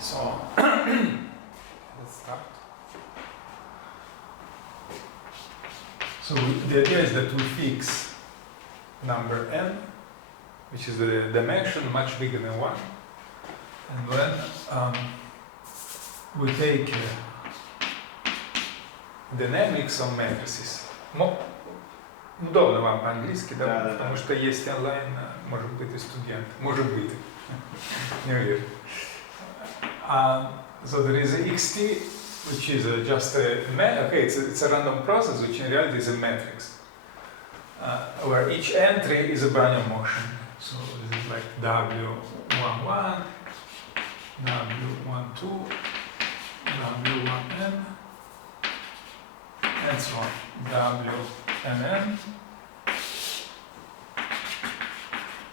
So let's start. So the idea is that we fix number n, which is the dimension much bigger than 1, and then we take dynamics on matrices. Удобно вам по-английски, да? Потому что есть онлайн, может быть, и студент. Может быть. Не уверен. So there is a xt, which is just a it's a random process, which in reality is a matrix, where each entry is a Brownian motion. So this is like W11, W12, W1n, and so on. WNN.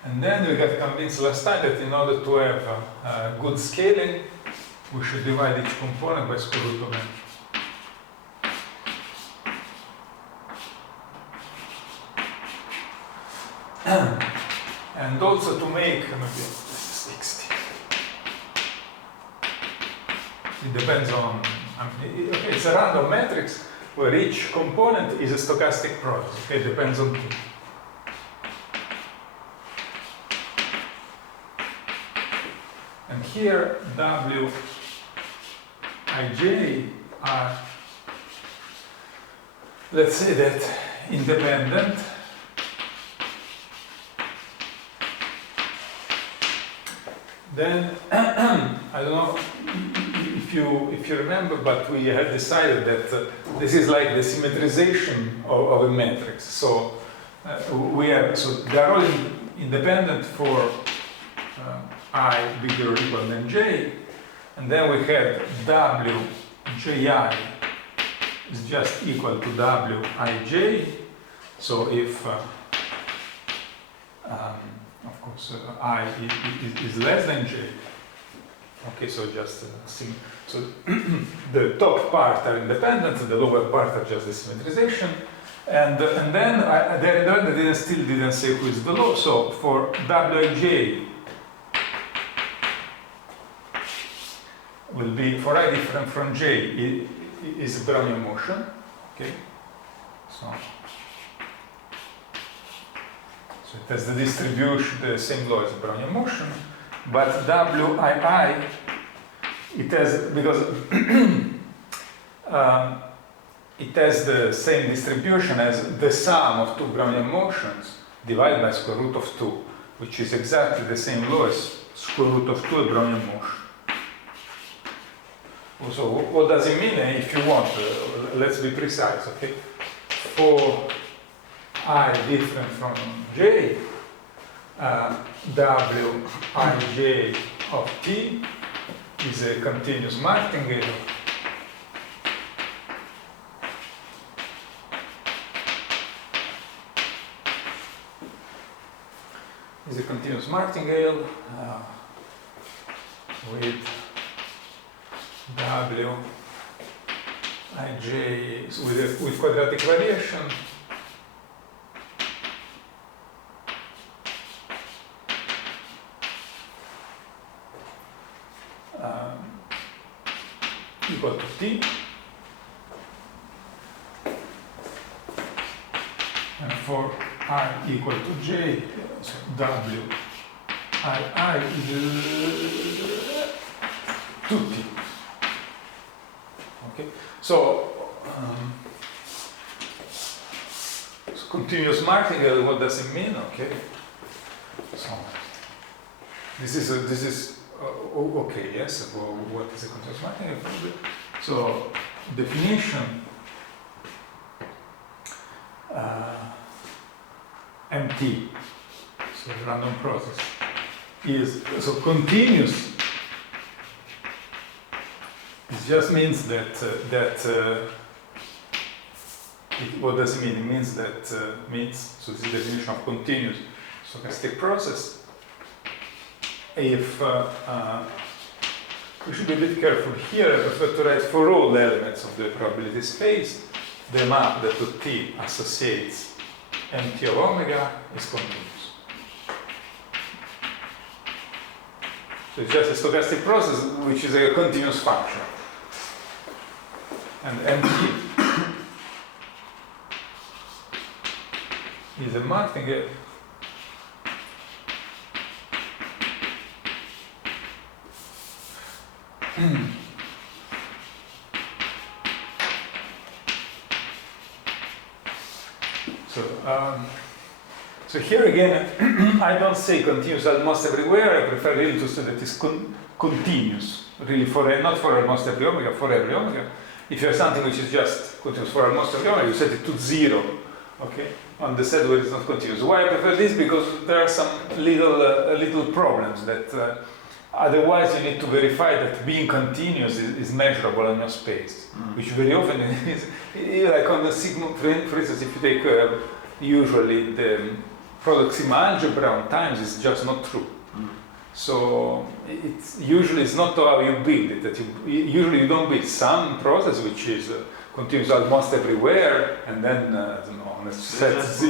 And then we got convinced last time that in order to have good scaling, we should divide each component by square root of n. And also to make, maybe this is 60. It depends on, it's a random matrix where each component is a stochastic product. Okay, it depends on 2. And here, Wij are, let's say that, independent. Then, I don't know if you remember, but we had decided that this is like the symmetrization of a matrix. So they are all independent for I bigger or equal than j, and then we had Wji is just equal to Wij. So if of course I is less than j, okay, so just so the top part are independent, the lower part are just the symmetrization, and then they still didn't say who is below. So for Wij will be, for I different from j, is a Brownian motion, okay? So it has the distribution, the same law as Brownian motion, but Wii, it has, because it has the same distribution as the sum of two Brownian motions divided by square root of 2, which is exactly the same law as square root of 2 a Brownian motion. So what does it mean? If you want, let's be precise, okay? For I different from j, Wij of t is a continuous martingale with Wij with quadratic variation equal to t, and for I equal to j, so Wii is 2t. Okay, so continuous martingale, what does it mean? Okay, so this is okay. Yes. Well, what is a continuous martingale? So definition: MT, so random process, is so continuous. It just means that what does it mean? It means that so this is the definition of continuous stochastic process. If we should be a bit careful here, I prefer to write for all the elements of the probability space, the map that to T associates MT of omega is continuous. So it's just a stochastic process which is a continuous function. And MT is a martingale So here again, I don't say continuous almost everywhere. I prefer really to say that it's continuous, really not for almost every omega, for every omega. If you have something which is just continuous for almost every omega, you set it to 0, okay, on the set where it's not continuous. Why I prefer this? Because there are some little problems that otherwise you need to verify that being continuous is measurable in your space, which very often is, like on the sigma, for instance, if you take usually the product sigma algebra on times is just not true. So it's not how you build it. That usually you don't build some process which is continuous almost everywhere, and then I don't know. This just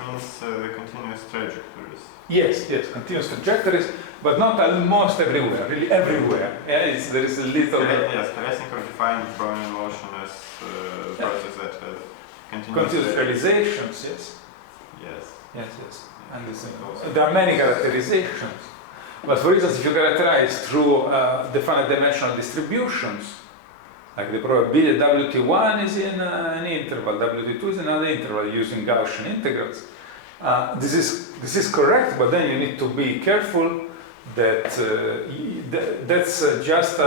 means the continuous trajectories. Yes, continuous trajectories, but not almost everywhere. Really everywhere. Yeah, there is a little. Yes, Kolesnikov defined Brownian motion as a process that has continuous realizations. Yes. Yes. And there are many characterizations. But for instance, if you characterize through definite dimensional distributions, like the probability WT1 is in an interval, WT2 is in another interval using Gaussian integrals, this is correct, but then you need to be careful that that's just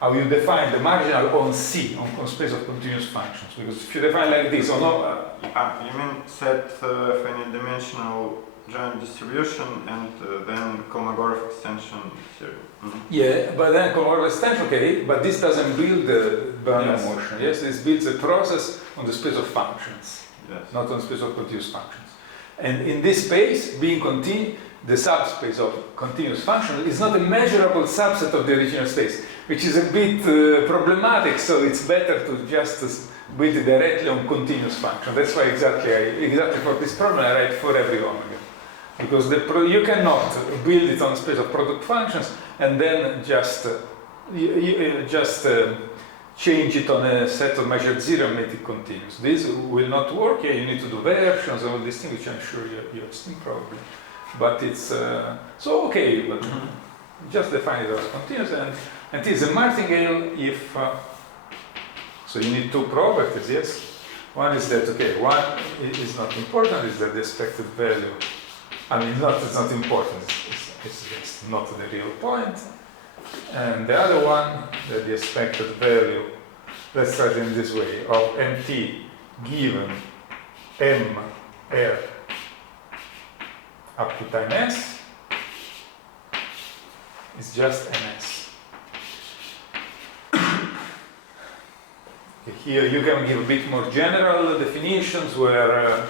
how you define the marginal on C, on space of continuous functions. Because if you define like this, or no. You mean set finite dimensional joint distribution and then Kolmogorov extension theory? Yeah, but then Kolmogorov extension, okay, but this doesn't build the Brownian motion. Yes, this builds a process on the space of functions, not on the space of continuous functions. And in this space, being the subspace of continuous function is not a measurable subset of the original space, which is a bit problematic, so it's better to just build it directly on continuous function. That's why exactly for this problem I write for every omega. Because you cannot build it on space of product functions and then just change it on a set of measured 0 and make it continuous. This will not work. Yeah, you need to do versions and all these things, which I'm sure you have seen probably. But it's so okay, but just define it as continuous, and it is a martingale if so you need two properties. Yes, one is that one is not important, is that the expected value. I mean, it's not important. It's just not the real point. And the other one, that the expected value, let's write it in this way, of MT given M R up to time S is just ms. Okay, here you can give a bit more general definitions where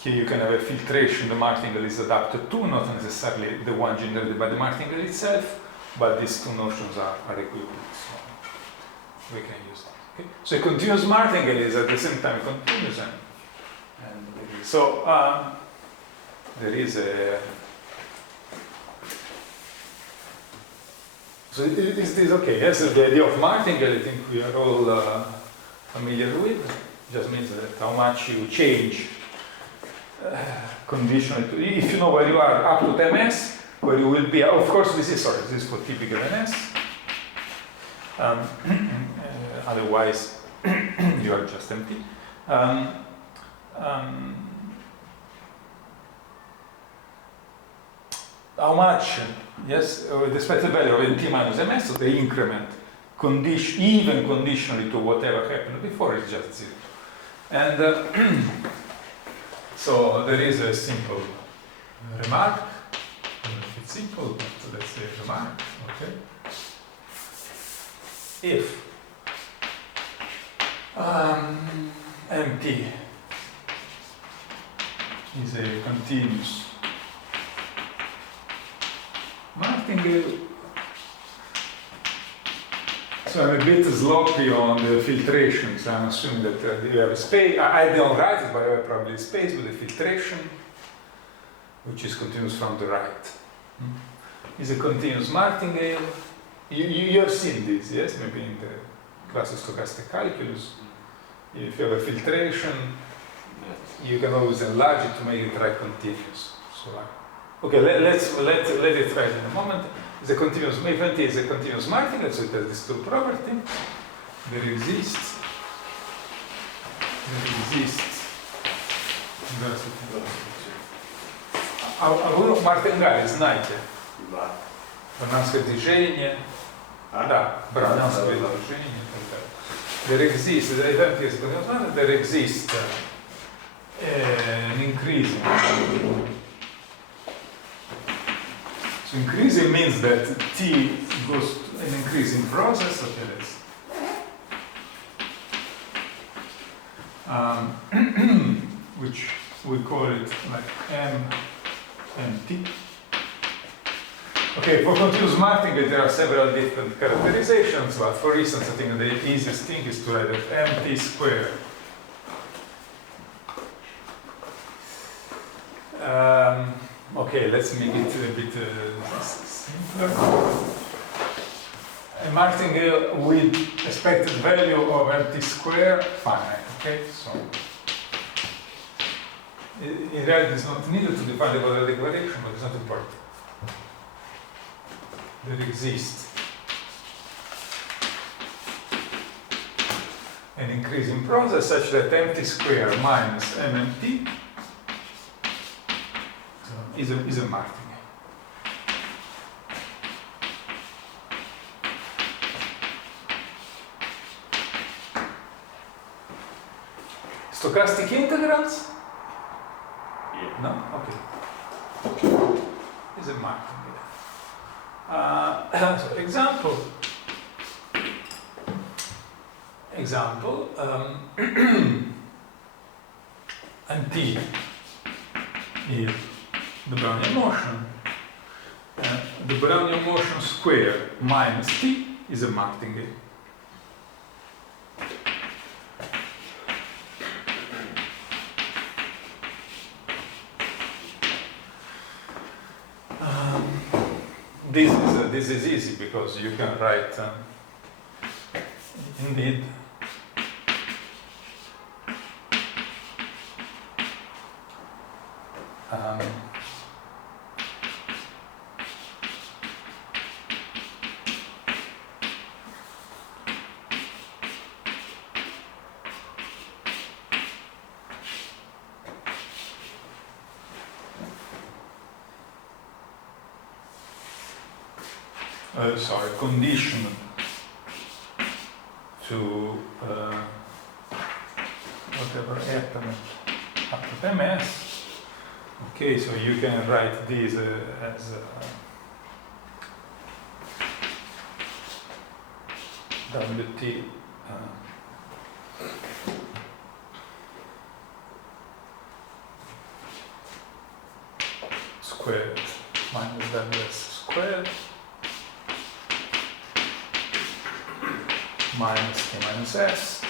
here you can have a filtration the martingale is adapted to, not necessarily the one generated by the martingale itself, but these two notions are equivalent, so we can use that. Okay? So a continuous martingale is at the same time continuous, and so there is a. So is this okay? Yes, the idea of martingale, I think we are all familiar with. It just means that how much you change conditional. If you know where you are up to time s, where you will be. Of course, this is for typical ns. Otherwise, you are just empty. How much? Yes, the expected value of nt minus ms, so the increment, even conditionally to whatever happened before, is just 0. And so there is a simple remark. I don't know if it's simple, but let's say remark. Okay. If MT is a continuous martingale, so I'm a bit sloppy on the filtration, so I'm assuming that you have a space. I don't write it, but I have probably a space with a filtration, which is continuous from the right. Is a continuous martingale. You have seen this, yes? Maybe in the class of stochastic calculus. If you have a filtration, you can always enlarge it to make it right continuous. So, okay, let it write in a moment. It's a continuous, F is a continuous martingale, so it has this two property. There exists. Мартингали, знаете? Да. Браунское движение. Да, Браунское движение. There exists, there exists an increasing. So increasing means that T goes to an increasing process. Okay, let's which we call it like M and T. Okay, for continuous martingale there are several different characterizations, but for instance I think the easiest thing is to write that mt squared. Okay, let's make it a bit simpler. A martingale with expected value of mt squared finite. Okay, so in reality it's not needed to define the quadratic variation, but it's not important. There exists an increasing process such that mt squared minus mmt is a martingale. Stochastic integrals? Yeah. No? Okay. Is a martingale. So example, and T is the Brownian motion. The Brownian motion squared minus T is a martingale. This is easy because you can write indeed condition to whatever happened after MS. Okay, so you can write this as WT squared minus WS squared minus T minus S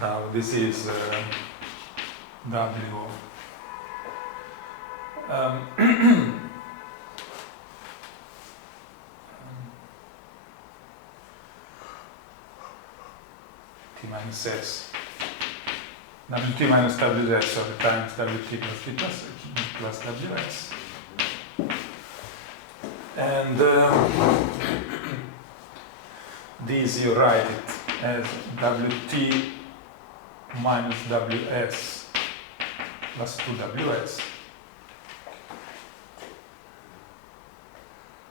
now this is W T minus S WT minus WS, sorry, times WT plus T plus WS. And this you write it as WT minus WS plus 2WS.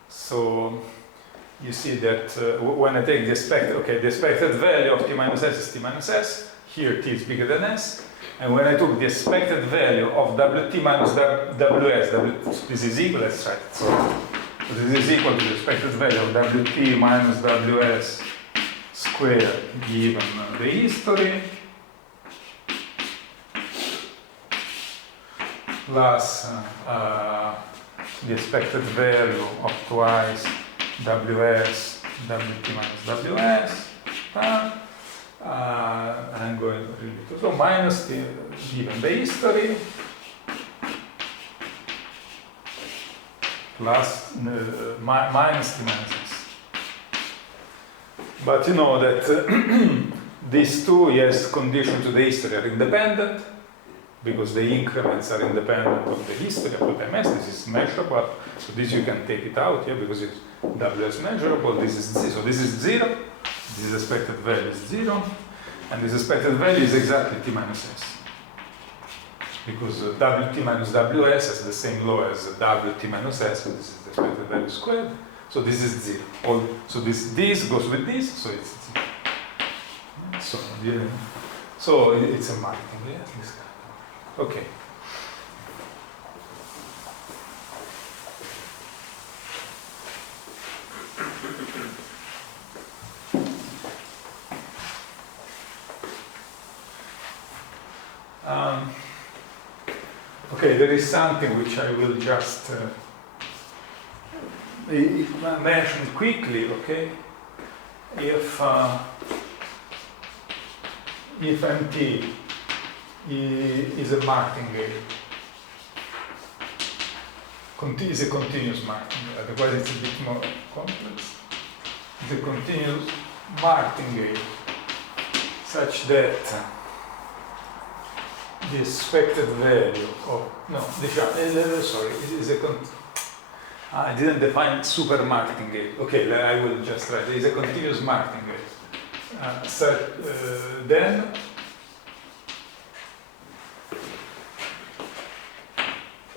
So you see that when I take the expected value of T minus S is T minus S. Here T is bigger than S, and when I took the expected value of WT minus WS, this is equal, let's write it. So this is equal to the expected value of WT minus WS squared given the history plus the expected value of twice WS, WT minus WS I'm going to so minus the given the history plus minus the minus x. But you know that these two, yes, conditions to the history are independent because the increments are independent of the history of the MS. This is measurable, so this you can take it out here because it's W is measurable. This is 0, so this is 0. This expected value is 0, and this expected value is exactly t minus s. Because Wt minus Ws has the same law as Wt minus s, so this is the expected value squared. So this is 0. So this goes with this, so it's 0. So, yeah. So it's a marking, yes, this kind of. Okay. Okay, there is something which I will just mention quickly, okay? If MT is a martingale, is a continuous martingale, otherwise it's a bit more complex. It's a continuous martingale such that the expected value of, sorry, is a I didn't define super martingale. Okay, I will just write. It is a continuous martingale. Then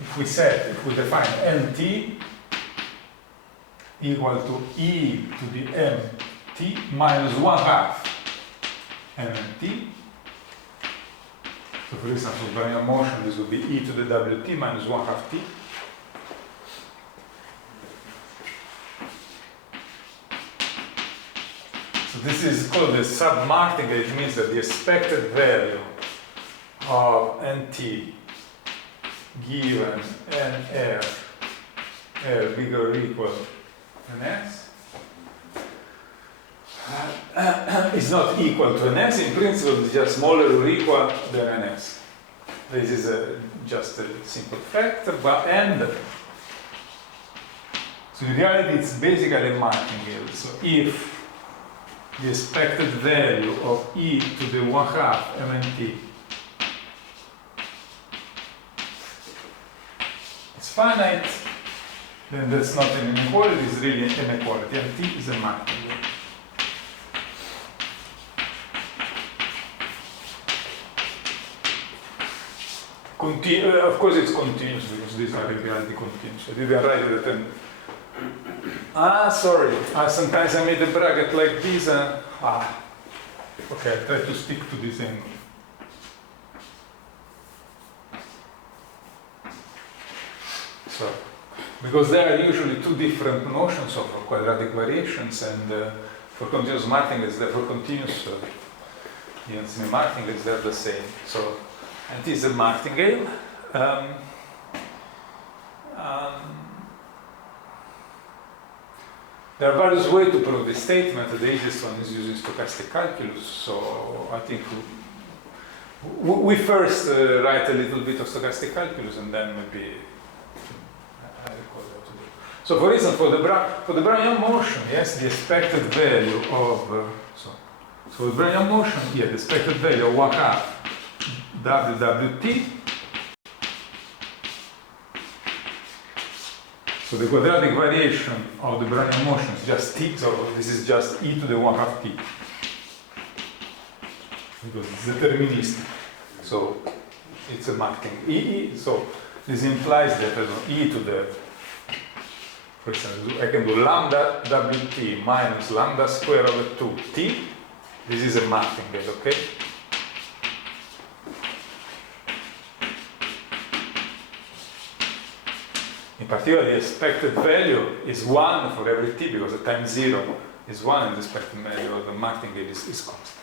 if we define NT equal to e to the mt minus 1/2 mnt. So for instance, for Brownian motion, this would be e to the Wt minus 1/2 t. So this is called the sub-martingale. It means that the expected value of nt given n r bigger or equal than s is not equal to ns. In principle, it's just smaller or equal than ns. This is just a simple fact, so in reality it's basically a martingale. So if the expected value of e to the 1/2 mnt is finite, then that's not an inequality, it's really an inequality, and t is a martingale. Of course it's continuous because these are in reality continuous. I didn't write it then. Sorry. Sometimes I made a bracket like this. Okay, I try to stick to this angle. So, because there are usually two different notions of quadratic variations, and for continuous martingales, for continuous martingales, they're the same. So, and this is a martingale. There are various ways to prove this statement. The easiest one is using stochastic calculus. So I think we first write a little bit of stochastic calculus, and then maybe I recall what to do. So for instance, for the Brownian motion, yes, the expected value of so the Brownian motion, the expected value of 1/2 Wt. So the quadratic variation of the Brownian motion is just t, so this is just e to the 1/2 t. Because it's deterministic. So it's a marking. So this implies that e to the, for instance, I can do lambda Wt minus lambda square over 2t. This is a martingale, okay? In particular, the expected value is 1 for every t because the time 0 is 1 and the expected value of the martingale is constant.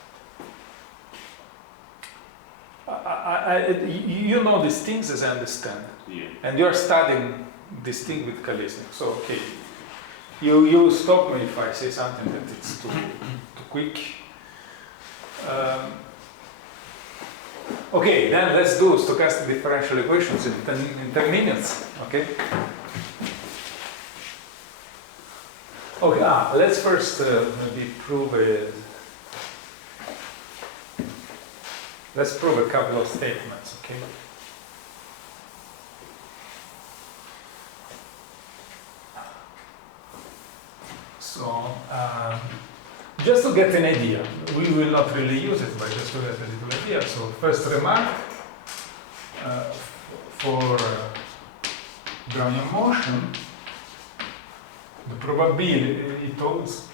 You know these things as I understand. Yeah. And you are studying this thing with Kalesnik. So, okay, you stop me if I say something that it's too quick. Okay, then let's do stochastic differential equations in 10 minutes, okay? Okay, let's first maybe prove let's prove a couple of statements, okay? So, just to get an idea, we will not really use it, but just to get a little idea. So, first remark, for Brownian motion, the probability it holds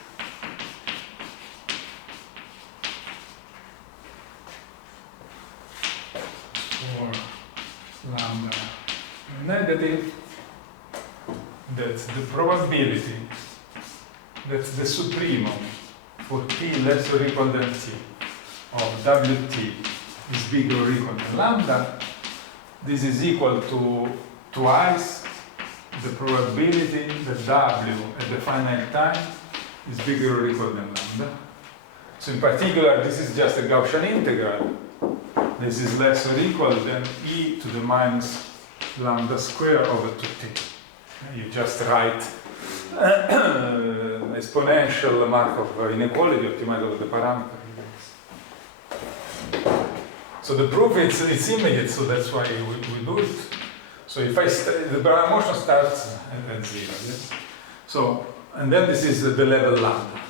for lambda negative, that the probability that the supremum for t less or equal than t of Wt is bigger or equal to lambda, this is equal to twice the probability that W at the finite time is bigger or equal than lambda. So in particular, this is just a Gaussian integral. This is less or equal than e to the minus lambda square over 2t. You just write exponential Markov inequality optimized over the parameter. So the proof it's immediate, so that's why we do it. So if the Brownian motion starts at 0, yes? So, and then this is the level lambda.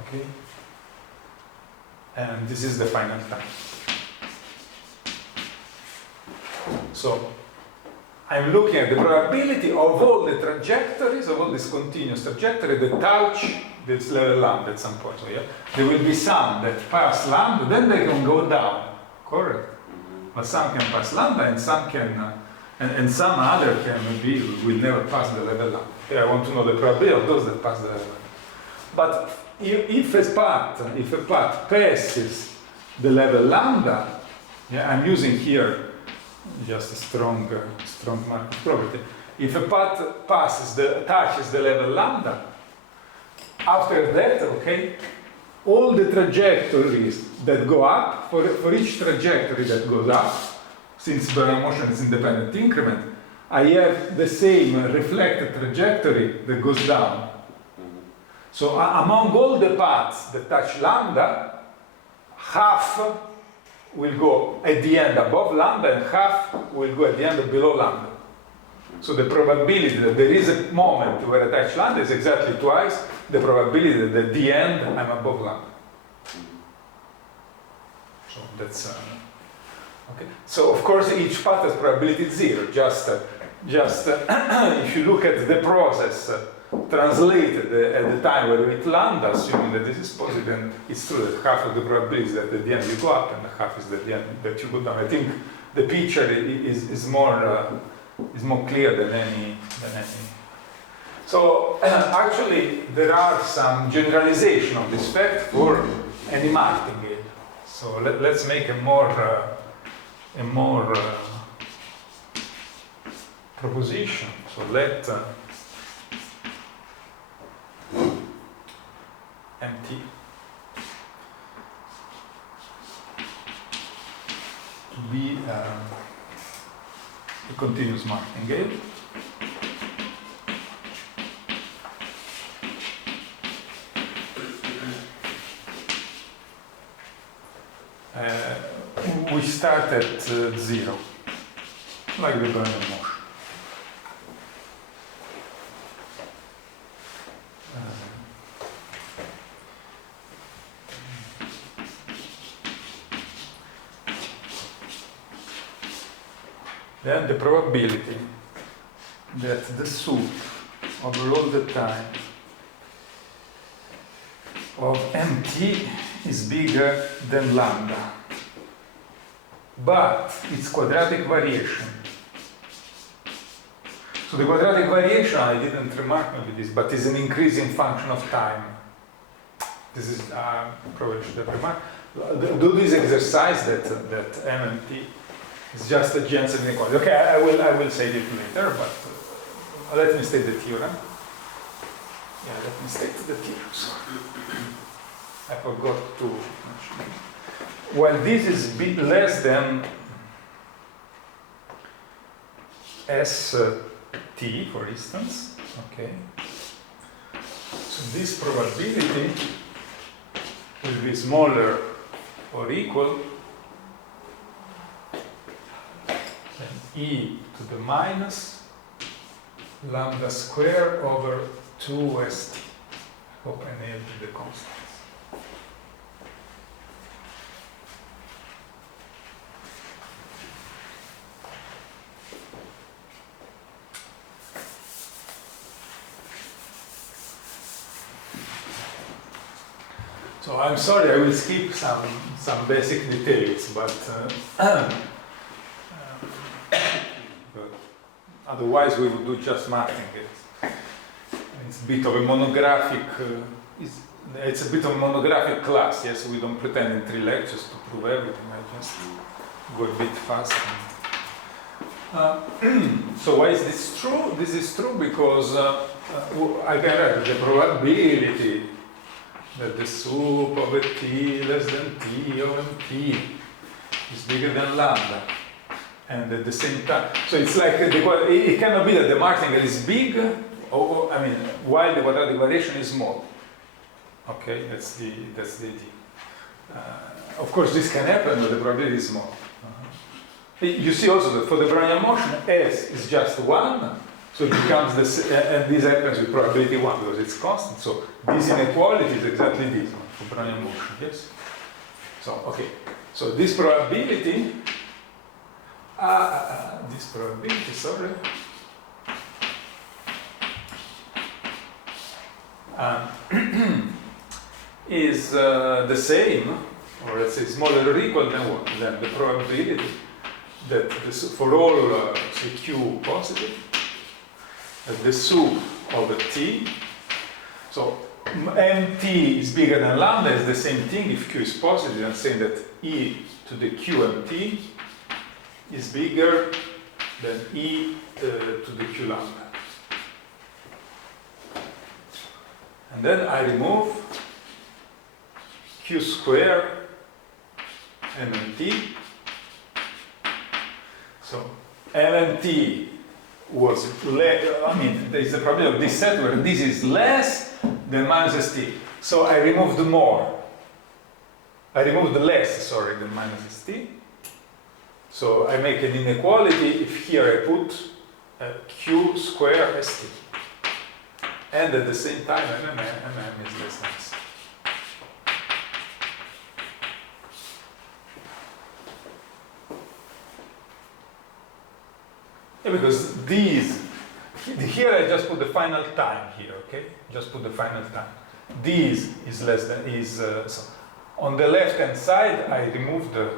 Okay? And this is the final time. So, I'm looking at the probability of all the trajectories, of all this continuous trajectory that touch this level lambda at some point. So yeah, there will be some that pass lambda, then they can go down, correct? But some can pass lambda, and some can, and some other can maybe will never pass the level lambda. Okay, I want to know the probability of those that pass the level lambda. But if a path passes the level lambda, yeah, I'm using here just a strong Markov property. If a path touches the level lambda, after that, okay, all the trajectories that go up, for each trajectory that goes up, since Brownian motion is independent increment, I have the same reflected trajectory that goes down. So among all the paths that touch lambda, half will go at the end above lambda and half will go at the end below lambda. So the probability that there is a moment where I touch lambda is exactly twice the probability that at the end I'm above lambda. So that's okay. So of course each path has probability 0. Just if you look at the process translated at the time where we hit lambda, assuming that this is positive, then it's true that half of the probability is that at the end you go up and half is that at the end that you go down. I think the picture is more clear than any. So actually there are some generalization of this fact for any martingale. So let's make a more proposition. So let MT to be a continuous martingale. We start at 0, like the Brownian motion. Then the probability that the soup over all the time of MT is bigger than lambda, but it's quadratic variation. So the quadratic variation, I didn't remark maybe this, but is an increasing function of time. This is probably should have remarked. Do this exercise that M and T is just a Jensen inequality. Okay, I will say it later, but let me state the theorem. Yeah, let me stick to the T. Sorry. I forgot to mention. Well, this is less than ST, for instance. Okay. So this probability will be smaller or equal than e to the minus lambda square over 2st. Hope I nailed the constants. So I'm sorry, I will skip some basic details, but otherwise we would do just martingale. It's a bit of a monographic. It's a bit of a monographic class. Yes, we don't pretend in 3 lectures to prove everything. I just go a bit fast. So why is this true? This is true because I can write the probability that the soup of a t less than t of mt is bigger than lambda, and at the same time, so it's like it cannot be that the martingale is big, or I mean, while the quadratic variation is small. Okay, that's the idea. Of course, this can happen, but the probability is small. You see also that for the Brownian motion, S is just 1. So it becomes this, and this happens with probability 1 because it's constant. So this inequality is exactly this one for Brownian motion, yes? So, okay. So this probability, sorry, is the same, or let's say smaller or equal than what? Than the probability that this, for all, say, Q positive, the soup of a t. So mt is bigger than lambda is the same thing if q is positive. I'm saying that e to the qmt is bigger than e to the q lambda. And then I remove q square mmt. So mmt was there is a probability of this set where this is less than minus st. So I removed more. I removed the less, sorry, than minus st. So I make an inequality if here I put q square st. And at the same time, mm is less than st. Because these, here I just put the final time here, okay? Just put the final time. These is less than, so on the left hand side I remove the,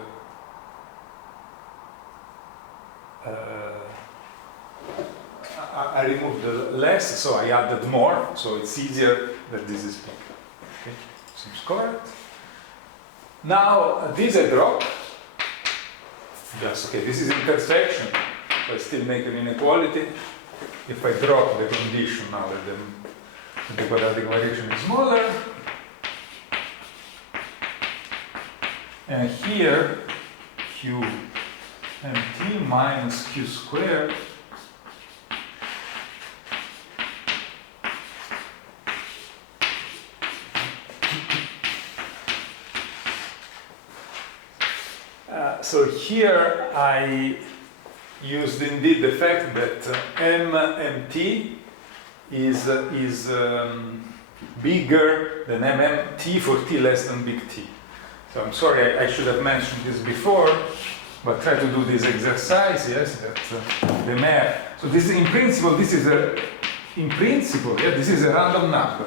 I removed the less, so I added more, so it's easier that this is big. Okay, seems correct. Now this I drop, just, okay, this is intersection. I still make an inequality. If I drop the condition now that the quadratic variation is smaller, and here q mt minus q squared so here I used indeed the fact that mmt is bigger than mmt for t less than big T. So I'm sorry, I should have mentioned this before, but try to do this exercise, yes, that the math. So this is, in principle, this is a random number,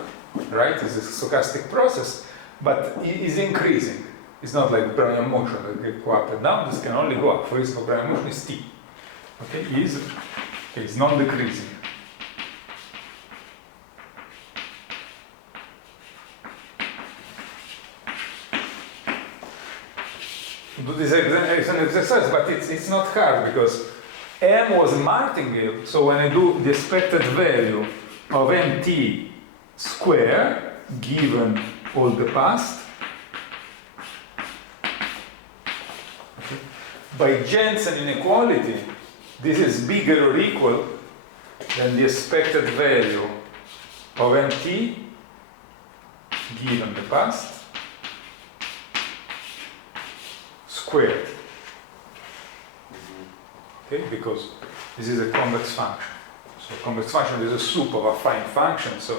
right? It's a stochastic process, but it is increasing. It's not like Brownian motion that can go up and down. This can only go up. For instance, Brownian motion is t. Okay, it's non-decreasing. Do this exercise, but it's not hard because m was a martingale. So when I do the expected value of mt square given all the past by Jensen inequality. This is bigger or equal than the expected value of nt given the past squared. Okay, because this is a convex function. So convex function is a soup of affine functions.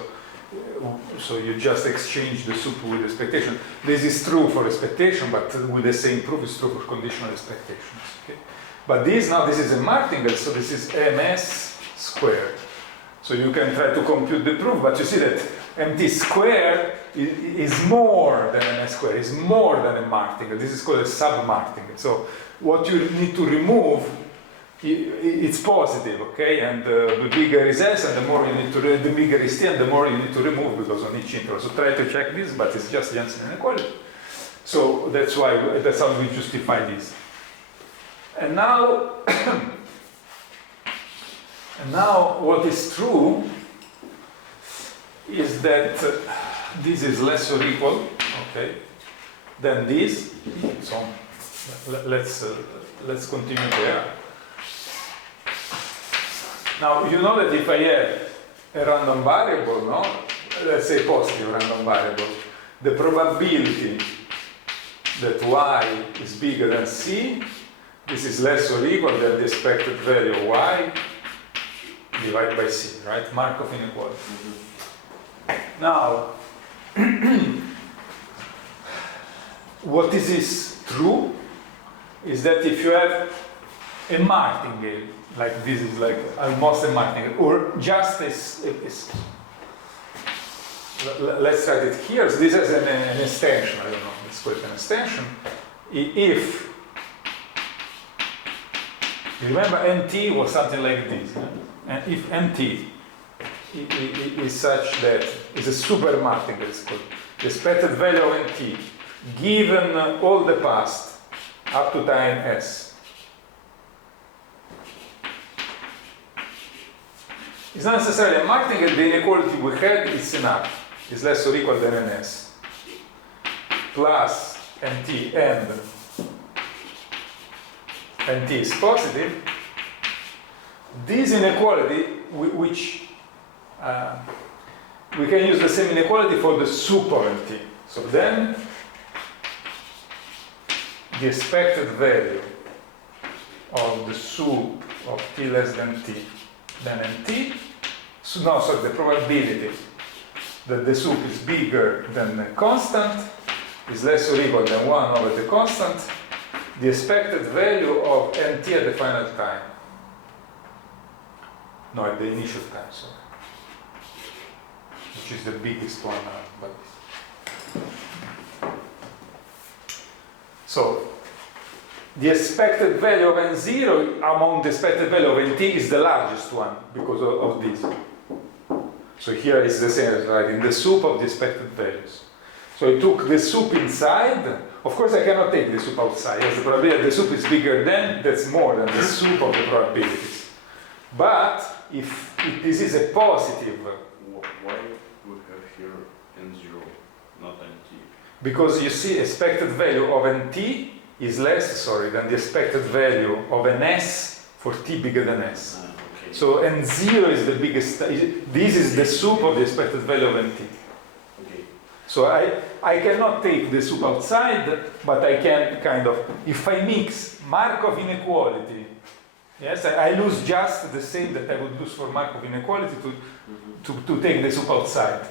So you just exchange the soup with expectation. This is true for expectation, but with the same proof is true for conditional expectations. Okay? But this is a martingale, so this is ms squared. So you can try to compute the proof, but you see that mt squared is more than ms squared, is more than a martingale. This is called a sub-martingale. So what you need to remove, it's positive, okay? And the bigger is S, and the more you need to, the bigger is T, and the more you need to remove because on each interval. So try to check this, but it's just Jensen inequality. So that's how we justify this. And now, what is true is that this is less or equal, okay, than this. So let's continue there. Now, you know that if I have a random variable, no? Let's say positive random variable, the probability that y is bigger than c, this is less or equal than the expected value of y divided by c, right? Markov inequality. Now, what is true is that if you have a martingale, like this is like almost a martingale, or just let's write it here. So this is an extension, I don't know, let's call it an extension. If, you remember nt was something like this, and if nt is such that is a super martingale, it's called the expected value of nt given all the past up to time s, it's not necessarily a martingale. The inequality we had is enough. It's less or equal than ns plus nt and nt is positive. This inequality, which we can use the same inequality for the soup of nt. So then the expected value of the soup of t less than t than nt, so no, sorry, the probability that the soup is bigger than the constant is less or equal than 1 over the constant, the expected value of nt at the final time. No, at the initial time, sorry. Which is the biggest one. So, the expected value of n0 among the expected value of nt is the largest one because of this. So here is the same as right in the soup of the expected values. So I took the soup inside. Of course, I cannot take the soup outside. Yes, the probability that the soup is bigger than, that's more than the soup of the probabilities. But if this is a positive, why we have here n0, not nt? Because you see, expected value of nt is less, than the expected value of an s for t bigger than s. Okay. So n0 is the biggest. This is the soup of the expected value of nt. Okay. So I cannot take the soup outside, but I can kind of, if I mix Markov inequality, yes, I lose just the same that I would lose for Markov inequality to take the soup outside.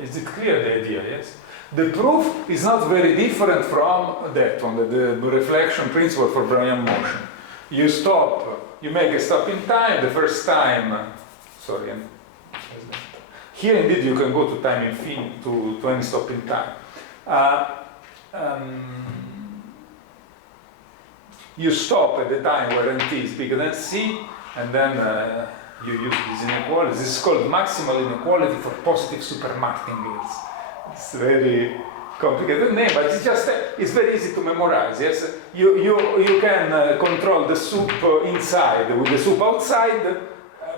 Is it clear, the idea, yes? The proof is not very different from that one, the reflection principle for Brownian motion. You stop, you make a stop in time, the first time, here indeed you can go to time infinite, to any stop in time. You stop at the time where nt is bigger than c, and then you use this inequality. This is called maximal inequality for positive supermartingales. It's very complicated name, but it's very easy to memorize. Yes, you can control the soup inside with the soup outside,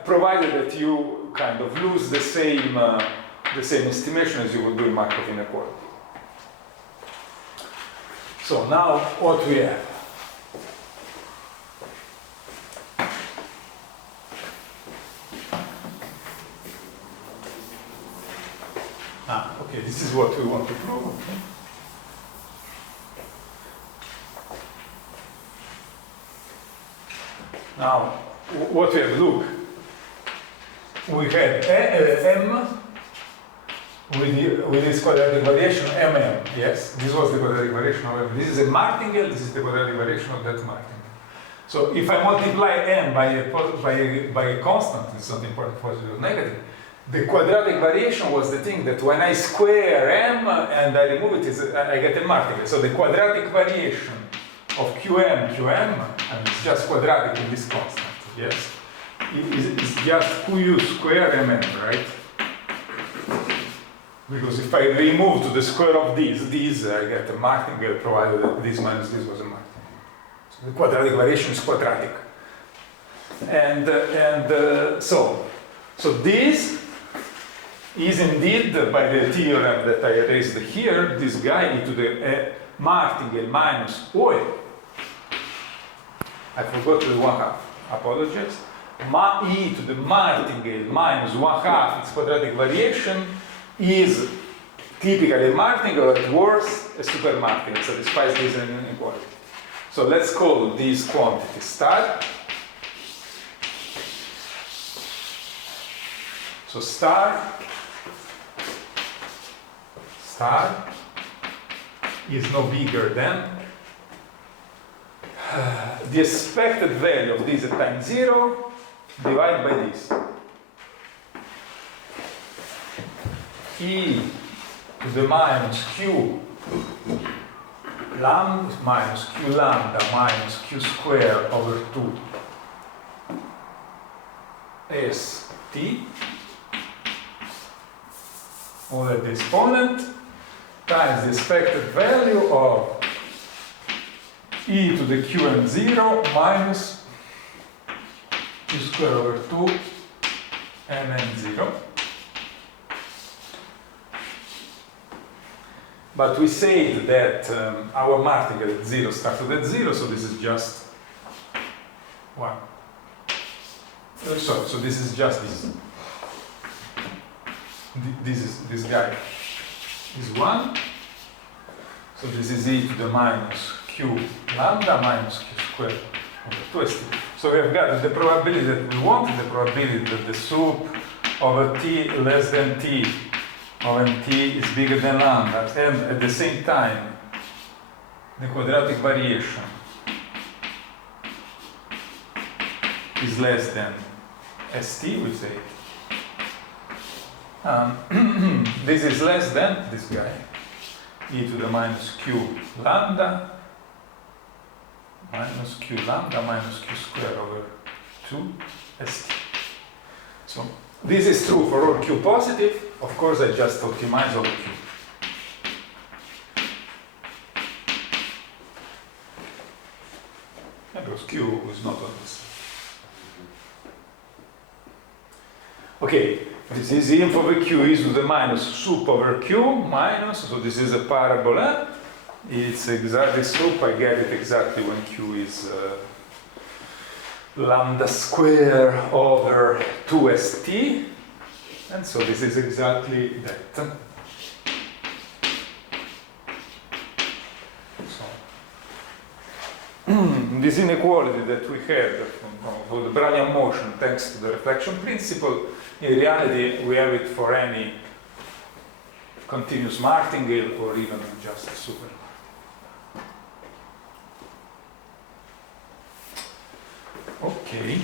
provided that you kind of lose the same estimation as you would do in Markov inequality. So now what we have? Okay, this is what we want to prove. Okay. Now, what we have, look, we had M with this quadratic variation, MM, yes? This was the quadratic variation of M. This is a martingale, this is the quadratic variation of that martingale. So if I multiply M by a constant, it's not important, positive or negative, the quadratic variation was the thing that when I square M and I remove it, I get a martingale. So the quadratic variation of QM, and it's just quadratic in this constant, yes? It's just QU square MN, right? Because if I remove to the square of these, I get a martingale provided that this minus this was a martingale. So the quadratic variation is quadratic. And so this is indeed, by the theorem that I erased here, this guy e to the martingale minus oil. I forgot the 1/2. Apologies. E to the martingale minus 1/2 its quadratic variation is typically a martingale, or at worst, a super martingale, satisfies this inequality. So let's call this quantity star. So star is no bigger than the expected value of this at time 0 divided by this. E to the minus q lambda minus q lambda minus q square over 2 st all at the exponent times the expected value of e to the qm0 minus q square over 2 mn0. But we said that our martingale at 0 started at 0, so this is just 1. So this is just this. This guy is 1. So this is e to the minus q lambda minus q squared over 2st. So we have got the probability that we want, the probability that the sup over t less than t of mt is bigger than lambda, and at the same time the quadratic variation is less than st, we say. This is less than this guy, e to the minus q lambda minus q lambda minus q squared over 2 st. So this is true for all q positive. Of course, I just optimize over q. Because q is not on this. Okay, this is the info over q is to the minus sup over q minus, so this is a parabola. It's exactly sup, I get it exactly when q is lambda square over 2st. And so this is exactly that. So, this inequality that we had for the Brownian motion, thanks to the reflection principle, in reality we have it for any continuous martingale or even just a super. Okay.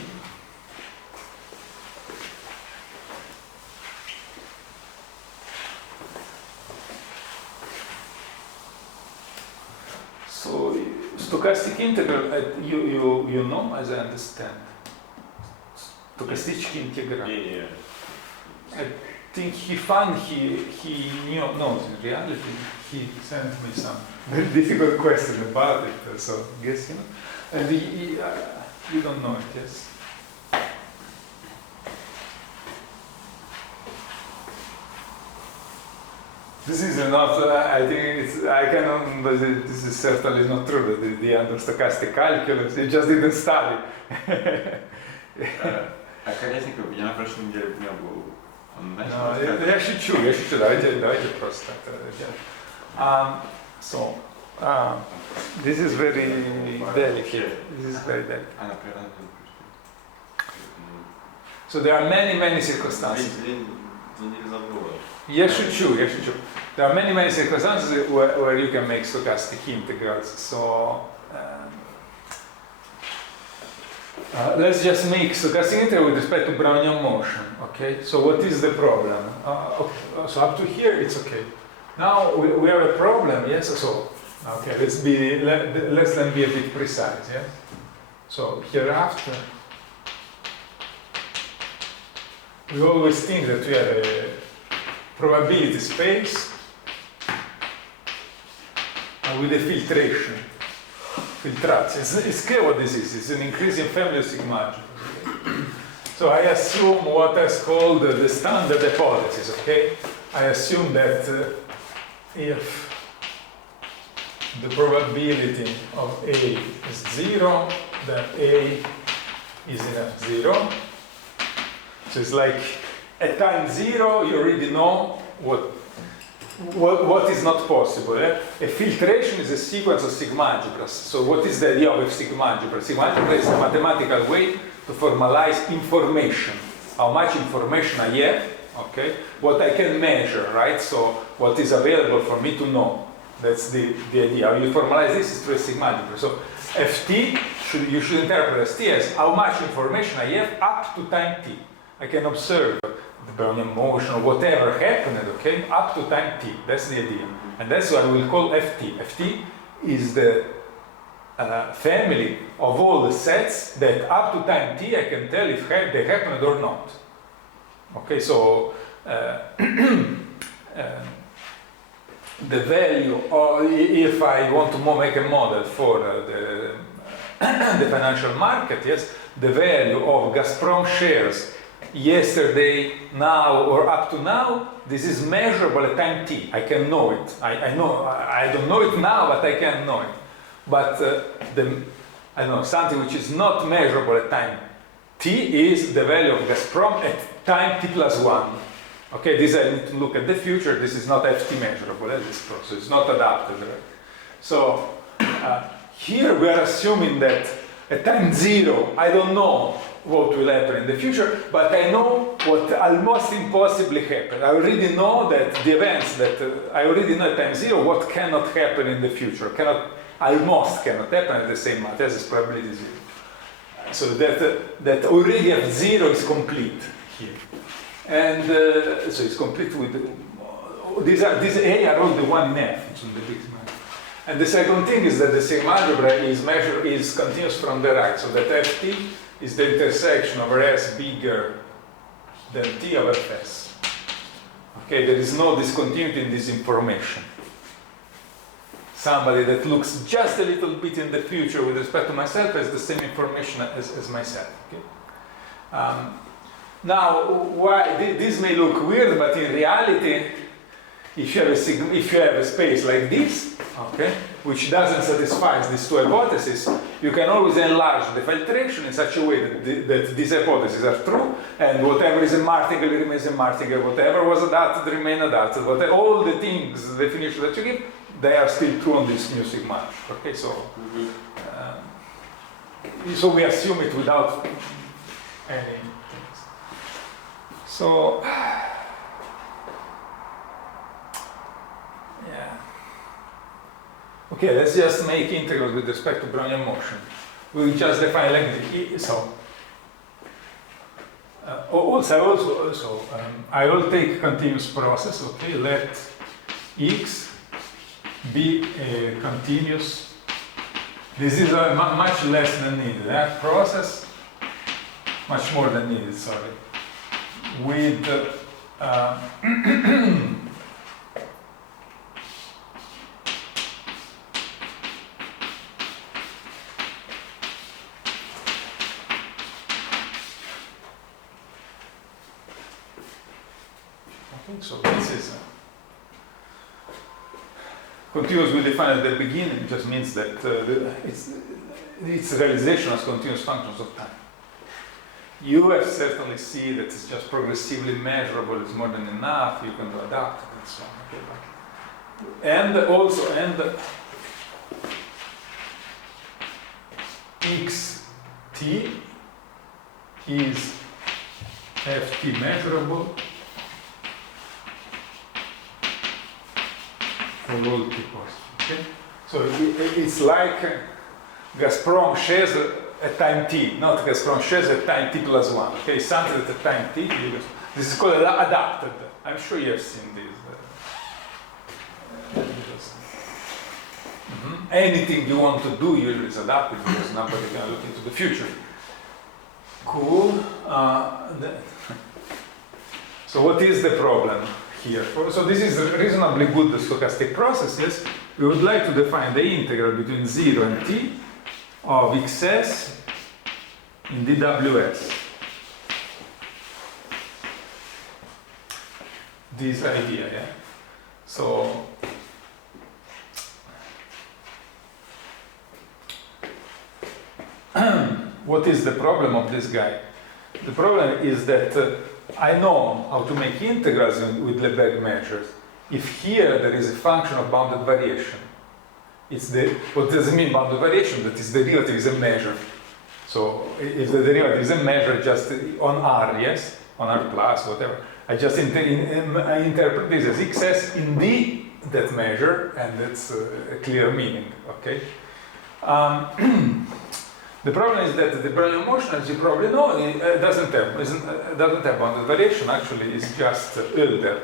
So stochastic integral, you know, as I understand. Stochastic integral. Yeah. I think he knew, no, in reality, he sent me some very difficult question about it, so I guess, you know. And you don't know it, yes? This is not, I think it's, I cannot, but this is certainly not true, that the under stochastic calculus, you just didn't study. А Колесников, я на прошлой неделе у меня был, он начал No, рассказывать. я шучу, давайте просто. So, this is very delicate. This is very delicate. Она прям So there are many circumstances. Неделю забыла. Я шучу. There are many circumstances where you can make stochastic integrals. So let's just make stochastic integral with respect to Brownian motion. Okay. So what is the problem? Okay. So up to here it's okay. Now we have a problem. Yes. So okay. Let's then be a bit precise. Yes. So hereafter, we always think that we have a probability space with a filtration. Filtration. It's clear what this is. It's an increasing family of sigma algebra. So I assume what is called the standard hypothesis. Okay, I assume that if the probability of A is 0, then A is in F0. So it's like at time 0, you already know what is not possible. A filtration is a sequence of sigma algebras. So what is the idea of a sigma algebra? Sigma algebra is a mathematical way to formalize information. How much information I have, okay? What I can measure, right? So what is available for me to know. That's the idea. How you formalize this is through a sigma algebra. So Ft, you should interpret as T as how much information I have up to time T. I can observe the Brownian motion or whatever happened, okay, up to time T. That's the idea. And that's what we'll call Ft. Ft is the family of all the sets that up to time T I can tell if they happened or not. Okay, so the value, or if I want to make a model for the financial market, yes, the value of Gazprom shares yesterday, now, or up to now, this is measurable at time T. I can know it. I don't know it now, but I can know it. But I don't know, something which is not measurable at time T is the value of Gazprom at time T plus 1. Okay, this I need to look at the future. This is not Ft measurable at this process. It's not adapted. Right? So here we are assuming that at time 0, I don't know what will happen in the future, but I know what almost impossibly happen. I already know that the events that I already know at time 0 what cannot happen in the future, almost cannot happen at the same math as probability 0. So that already at 0 is complete here, and so it's complete with these A are all the one in F. It's on the big math. And the second thing is that the sigma algebra is continuous from the right, so that Ft is the intersection over S bigger than T over Fs. Okay, there is no discontinuity in this information. Somebody that looks just a little bit in the future with respect to myself has the same information as myself. Okay? Now, why this may look weird, but in reality, if you have a space like this, okay, which doesn't satisfy these two hypotheses, you can always enlarge the filtration in such a way that these hypotheses are true, and whatever is a martingale remains a martingale, whatever was adapted remains adapted, whatever, all the things, the definition that you give, they are still true on this new sigma. Okay, so so we assume it without any things. So yeah. Okay, let's just make integrals with respect to Brownian motion. We'll just define length. So I will take continuous process. Okay, let X be a continuous. This is much less than needed. That process, much more than needed. Sorry, with so this is continuous we define at the beginning just means that its realization as continuous functions of time. You have certainly seen that it's just progressively measurable, it's more than enough, you can adapt and so on. Okay, and also, xt is ft measurable for all t possible. Okay? So it's like Gazprom shares at time t, not Gazprom shares at time t plus 1. Okay, something at time t. This is called adapted. I'm sure you have seen this. Anything you want to do usually is adapted because nobody can look into the future. Cool. So what is the problem here? So this is reasonably good, the stochastic processes. We would like to define the integral between 0 and t of xs in dws. This idea, yeah? So what is the problem of this guy? The problem is that I know how to make integrals with Lebesgue measures. If here there is a function of bounded variation, what does it mean bounded variation? That its derivative is a measure. So if the derivative is a measure just on R, yes, on R plus, whatever, I just I interpret this as xs in D, that measure, and that's a clear meaning, okay? The problem is that the Brownian motion, as you probably know, doesn't have bounded variation. Actually, it's just order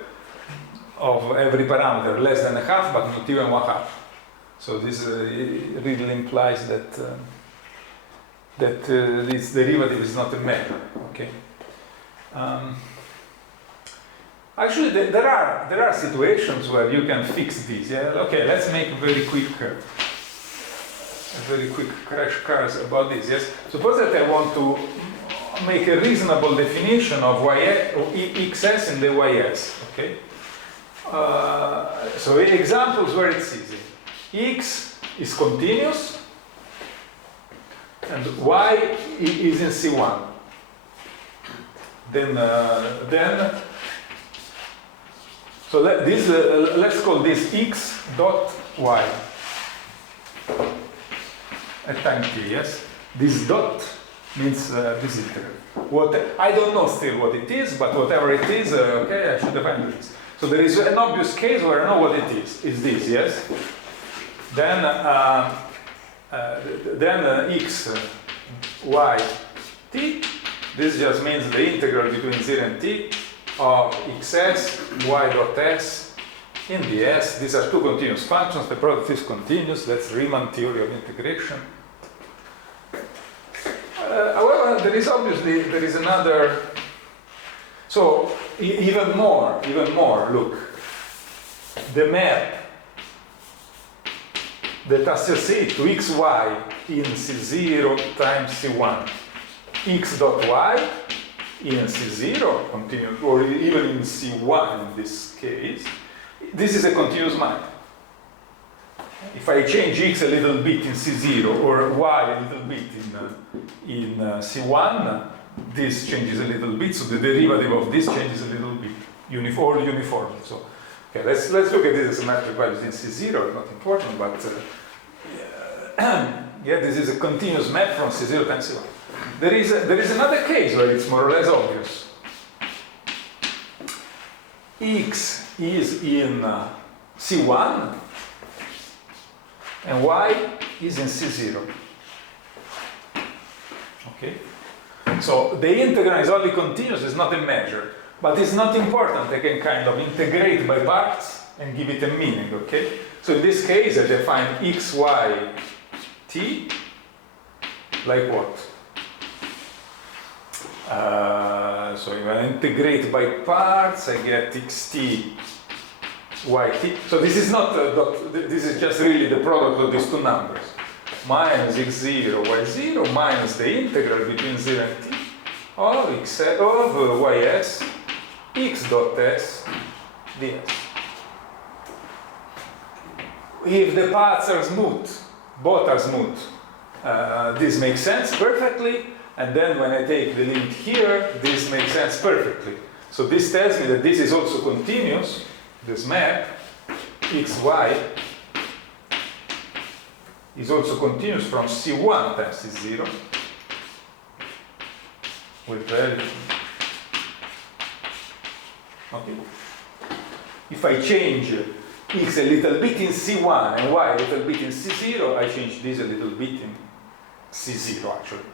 of every parameter, less than a half, but not even 1/2. So this really implies that this derivative is not a measure. Okay. Actually, there are situations where you can fix this. Yeah. Okay. Let's make a very quick crash course about this. Yes. Suppose that I want to make a reasonable definition of xs in the ys. Okay. So examples where it's easy. X is continuous and y is in C1. So let's call this x dot y at time t. Yes, this dot means this integral. I don't know still what it is, but whatever it is, okay, I should define this. So there is an obvious case where I know what it is. Is this, yes? Then x, y, t. This just means the integral between 0 and t of xs, y dot s in ds. These are two continuous functions. The product is continuous. That's Riemann theory of integration. However, there is another. So even more. Look, the map that associates to xy in C0 times C1, x dot y in C0 continuous, or even in C1 in this case, this is a continuous map. If I change x a little bit in C0 or y a little bit in C1, this changes a little bit, so the derivative of this changes a little bit, uniformly. So, okay, let's look at this as symmetric values in C0. It's not important, but yeah, this is a continuous map from C0 times C1. There is another case where it's more or less obvious. X is in C1 and y is in C0. Okay? So the integral is only continuous, it's not a measure. But it's not important, I can kind of integrate by parts and give it a meaning, okay? So in this case I define x, y, t like what? So if I integrate by parts, I get xt, yt. So this is not this is just really the product of these two numbers. Minus x0, y0, minus the integral between 0 and t of ys, x dot s ds. if the paths are smooth, both are smooth, this makes sense perfectly, and then when I take the limit here, this makes sense perfectly. So this tells me that this is also continuous, this map, xy, is also continuous from C1 times C0, with value. Okay. If I change x a little bit in C1 and y a little bit in C0, I change this a little bit in C0 actually,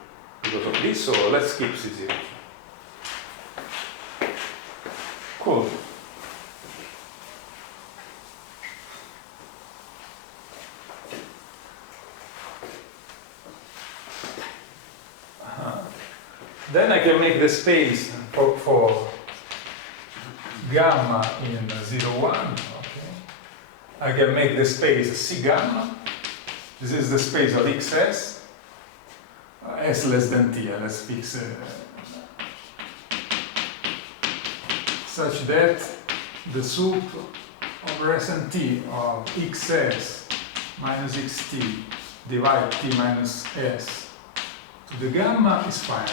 because of this, so let's skip C0. Cool. Then I can make the space for gamma in 0, 1. Okay. I can make the space C gamma. This is the space of XS. S less than T. Let's fix such that the sup over S and T of XS minus XT divided T minus S to the gamma is finite.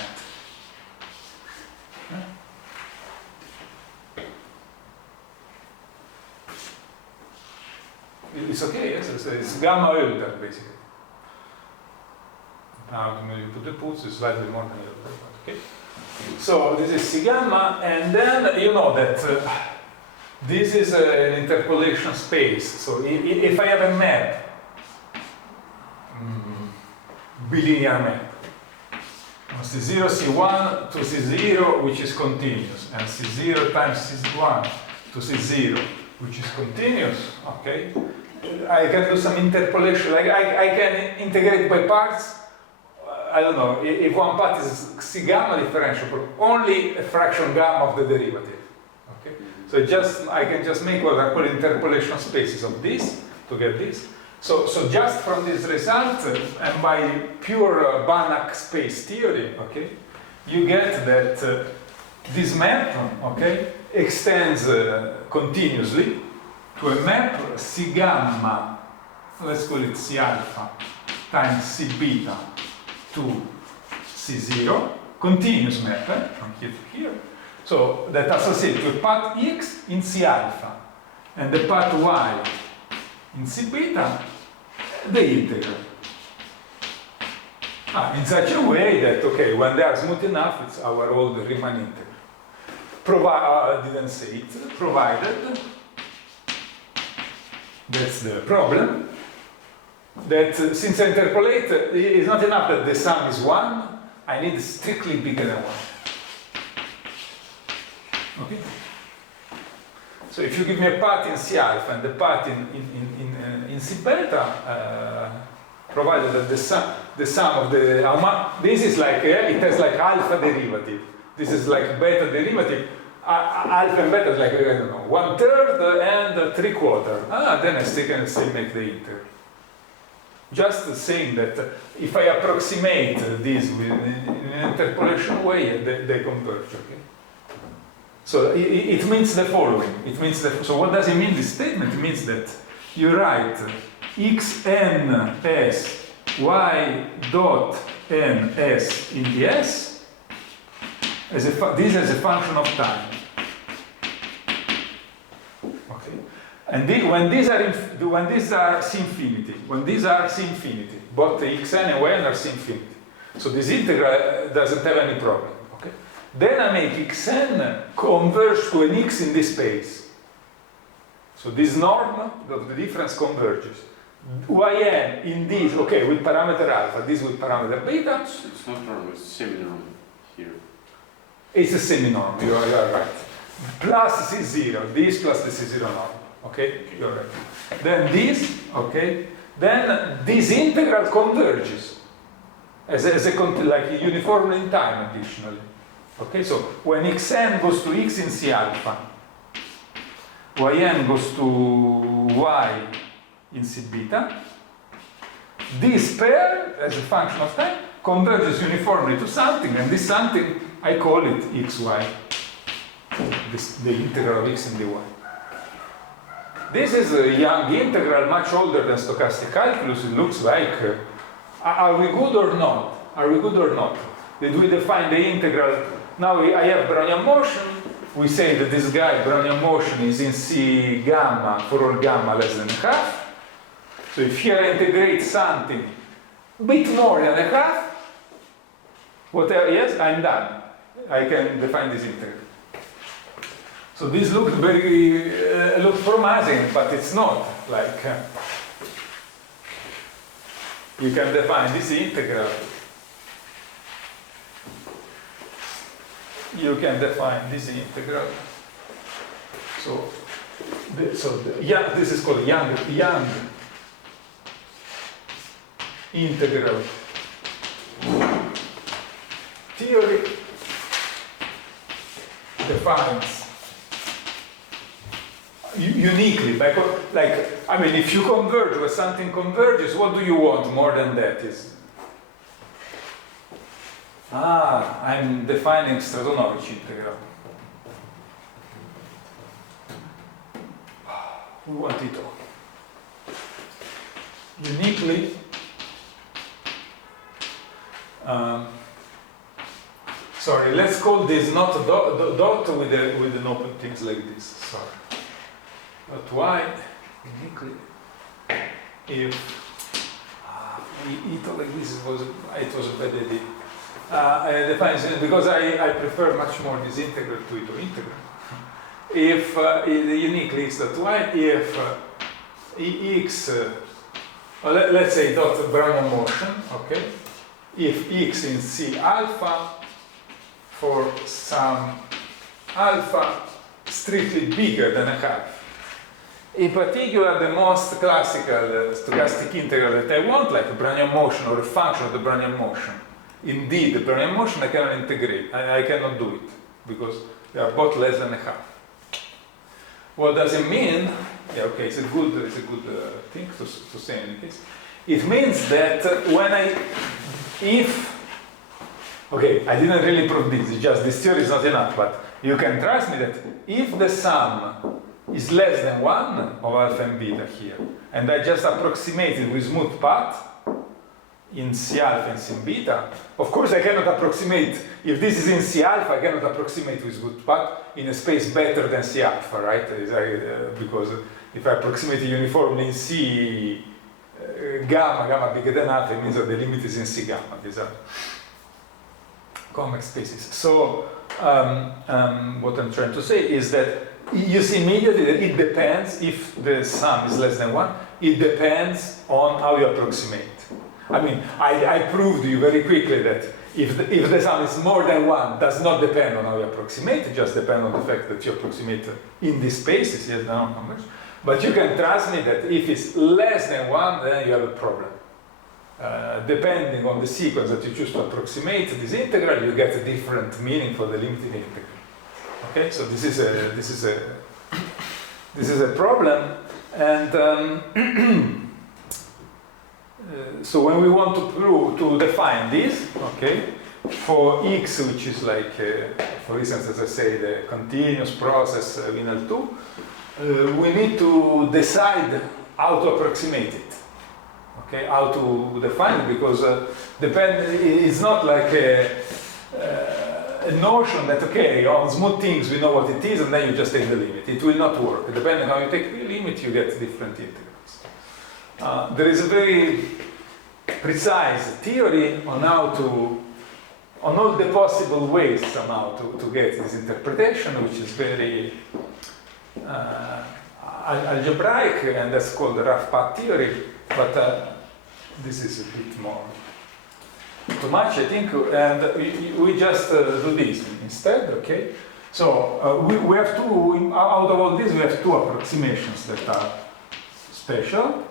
It's okay, yes? It's gamma Euler, basically. Now, when you put the puts, it's slightly more than Euler, okay? So, this is C gamma, and then you know that this is an interpolation space. So, if I have a map, bilinear map, C0, C1 to C0, which is continuous, and C0 times C1 to C0, which is continuous, okay? I can do some interpolation, like I can integrate by parts. I don't know, if one part is C gamma differentiable, only a fraction gamma of the derivative, okay? So I can just make what I call interpolation spaces of this to get this. So just from this result, and by pure Banach space theory, okay, you get that this map, okay, extends continuously to a map C gamma, let's call it C alpha, times C beta to C0, continuous map, from here to here. So that associates with path X in C alpha, and the path Y in C beta, the integral. In such a way that, okay, when they are smooth enough, it's our old Riemann integral. I didn't say it, provided, that's the problem, that since I interpolate, it's not enough that the sum is 1, I need strictly bigger than 1. Okay? So if you give me a part in C alpha and the part in C beta, provided that the sum of the, this is like, it has like alpha derivative. This is like beta derivative. Alpha and beta is like, I don't know, 1/3 and 3/4. Then I still can still make the integral. Just saying that if I approximate this in an interpolation way, they converge, okay? So it means the following. It means that, so what does it mean, this statement? It means that you write xn s y dot n s in the s as this as a function of time. Okay, and when these are C infinity, both the xn and yn are C infinity. So this integral doesn't have any problem. Okay, then I make xn converge to an x in this space. So this norm of the difference converges. Yn in this, okay, with parameter alpha, this with parameter beta. It's not norm, it's semi-norm here. It's a semi-norm, you are right. Plus C0, this plus the C0 norm. Okay, you're right. Then this, okay, then this integral converges as like uniformly in time additionally. Okay, so when xn goes to x in C alpha, yn goes to y in C beta, this pair, as a function of time, converges uniformly to something, and this something, I call it xy, the integral of x and dy. this is a Young integral, much older than stochastic calculus. It looks like, are we good or not? Are we good or not? Did we define the integral? Now I have Brownian motion. We say that this guy, Brownian motion, is in C gamma for all gamma less than a half. So if here I integrate something a bit more than a half, whatever, yes, I'm done. I can define this integral. So this looks very, looks promising, but it's not. Like, you can define this integral. You can define this integral. So, yeah, this is called Young integral theory defines uniquely, like, I mean, if you converge where something converges, what do you want more than that? Is I'm defining Stratonovich integral. We want it all. Uniquely, sorry, let's call this not a dot with an open things like this. Sorry. But why uniquely if it like this it was a bad idea. Because I prefer much more this integral to Ito integral. If uniquely x dot y, if x, let's say dot Brownian motion, okay, if x in C alpha for some alpha strictly bigger than a half. In particular, the most classical stochastic integral that I want, like a Brownian motion or a function of the Brownian motion. Indeed, the Brownian motion I cannot integrate. I cannot do it because they are both less than a half. What does it mean? Yeah, okay, it's a good thing to say in any case. It means that okay, I didn't really prove this. It's just this theory is not enough, but you can trust me that if the sum is less than 1 of alpha and beta here, and I just approximated with smooth path in C alpha and C beta, of course I cannot approximate, if this is in C alpha, I cannot approximate with smooth path in a space better than C alpha, right? Because if I approximate uniformly in C gamma bigger than alpha, it means that the limit is in C gamma. These are convex spaces. So what I'm trying to say is that you see immediately that it depends, if the sum is less than 1, it depends on how you approximate. I mean, I proved to you very quickly that if the sum is more than 1, does not depend on how you approximate, it just depends on the fact that you approximate in these spaces, yes, no, how much. But you can trust me that if it's less than 1, then you have a problem. Depending on the sequence that you choose to approximate this integral, you get a different meaning for the limited integral. Okay, so this is a problem, and so when we want to define this, okay, for x, which is like, for instance, as I say, the continuous process in L2, we need to decide how to approximate it. Okay, how to define it, because it's not like a notion that, okay, on smooth things we know what it is and then you just take the limit. It will not work. Depending on how you take the limit, you get different integrals. There is a very precise theory on how to, on all the possible ways somehow to get this interpretation, which is very algebraic, and that's called the rough path theory, but this is a bit more too much, I think, and we just do this instead, okay? So we have two, out of all this, we have two approximations that are special.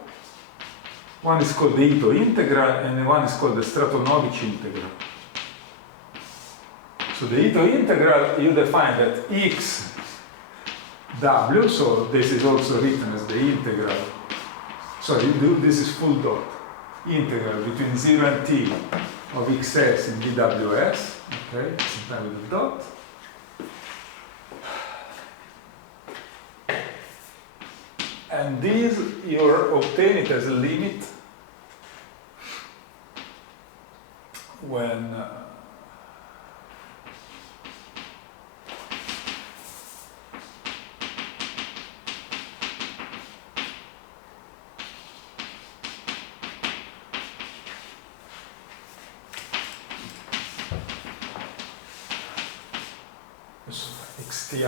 One is called the Ito integral, and one is called the Stratonovich integral. So the Ito integral, you define that x w, so this is also written as the integral, sorry, this is full dot, integral between 0 and t of xs in dws, okay, sometimes with a dot. and this you obtain it as a limit when xti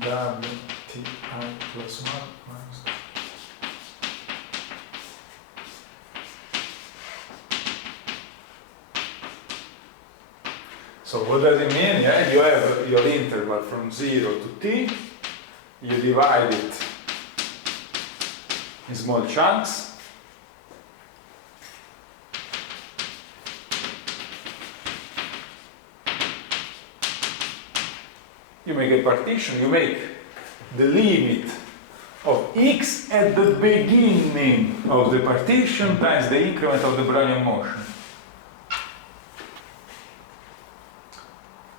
wti plus 1 minus. So what does it mean? Yeah, you have your interval from 0 to t, you divide it in small chunks. You make a partition, you make the limit of x at the beginning of the partition times the increment of the Brownian motion.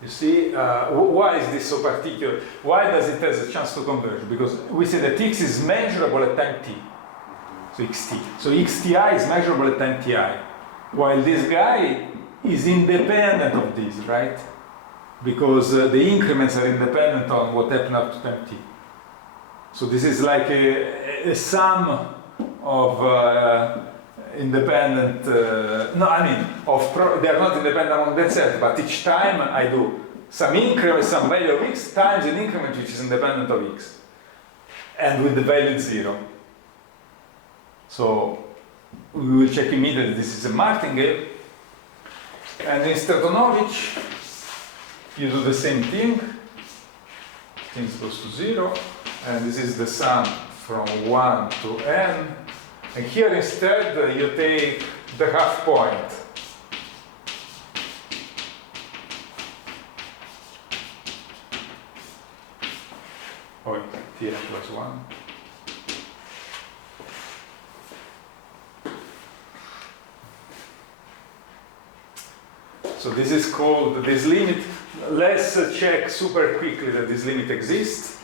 You see, why is this so particular? Why does it have a chance to converge? Because we say that x is measurable at time t, so xt. So xti is measurable at time ti, while this guy is independent of this, right? Because the increments are independent on what happened up to time t. So this is like a sum of independent, they are not independent among themselves, but each time I do some increment, some value of x times an increment which is independent of x, and with the value 0. So we will check immediately this is a martingale, and in Stratonovich you do the same thing, things goes to 0, and this is the sum from 1 to n, and here instead you take the half point. Oh, t plus 1. So this is called this limit. Let's check super quickly that this limit exists.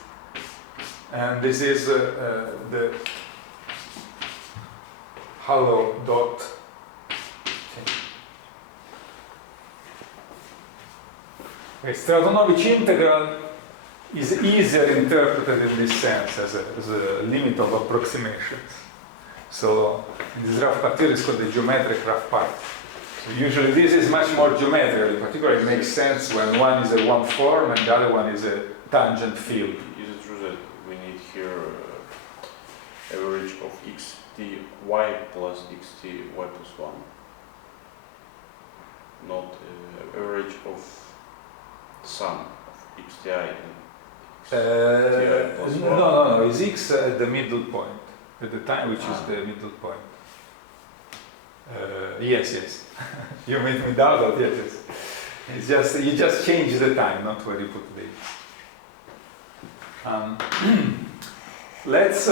And this is the hollow dot. Okay, Stratonovich integral is easier interpreted in this sense as a limit of approximations. So this rough part here is called the geometric rough part. So usually this is much more geometrical. In particular, it makes sense when one is a one form and the other one is a tangent field. Is it true that we need here average of xty plus xty plus 1? Not average of sum of xti and xti plus 1? No, is x at the middle point, at the time which is the middle point. Yes. You made me doubt that, yes. It's just, you just change the time, not where you put the let's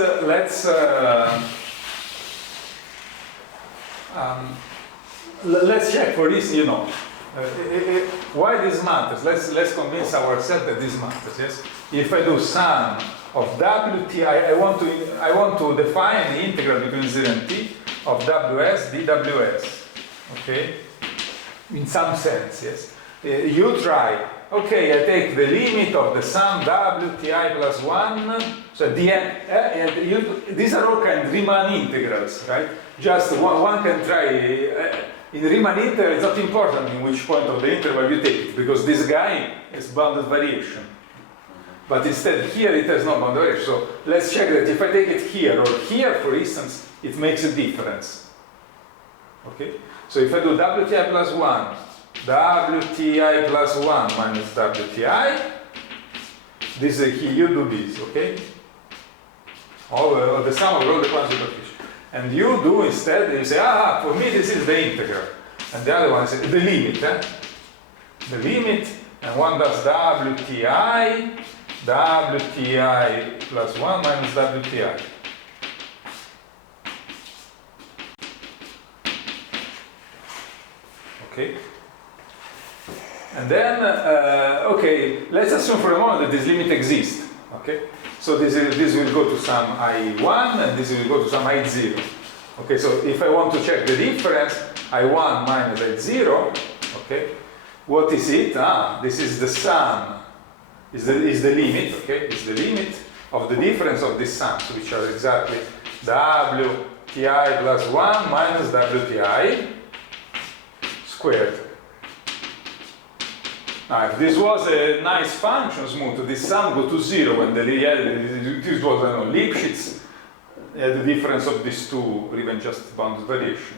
check for this, why this matters. Let's convince ourselves that this matters, yes? If I do sum of wt, I want to define the integral between 0 and t of ws dws, okay? In some sense, yes? You try, okay, I take the limit of the sum wti plus 1, so at the end, these are all kind of Riemann integrals, right? Just one can try, in Riemann integral it's not important in which point of the interval you take it, because this guy is bounded variation. But instead here it has no bounded variation, so let's check that if I take it here or here, for instance, it makes a difference. Okay? So if I do wti plus 1, wti plus 1 minus wti, this here you do this, okay? All the sum of all the quantity partitions. And you do instead, you say, for me this is the integral. And the other one is the limit, The limit, and one does wti plus 1 minus wti. Okay? And then, okay, let's assume for a moment that this limit exists. Okay? So this will go to some I1 and this will go to some I0. Okay, so if I want to check the difference, I1 minus I0, okay, what is it? This is the sum, is the limit, okay, is the limit of the difference of these sums, which are exactly WTI plus 1 minus WTI squared. Now, if this was a nice function, smooth, this sum go to 0 when this was Lipschitz, the difference of these two, or even just bounded variation,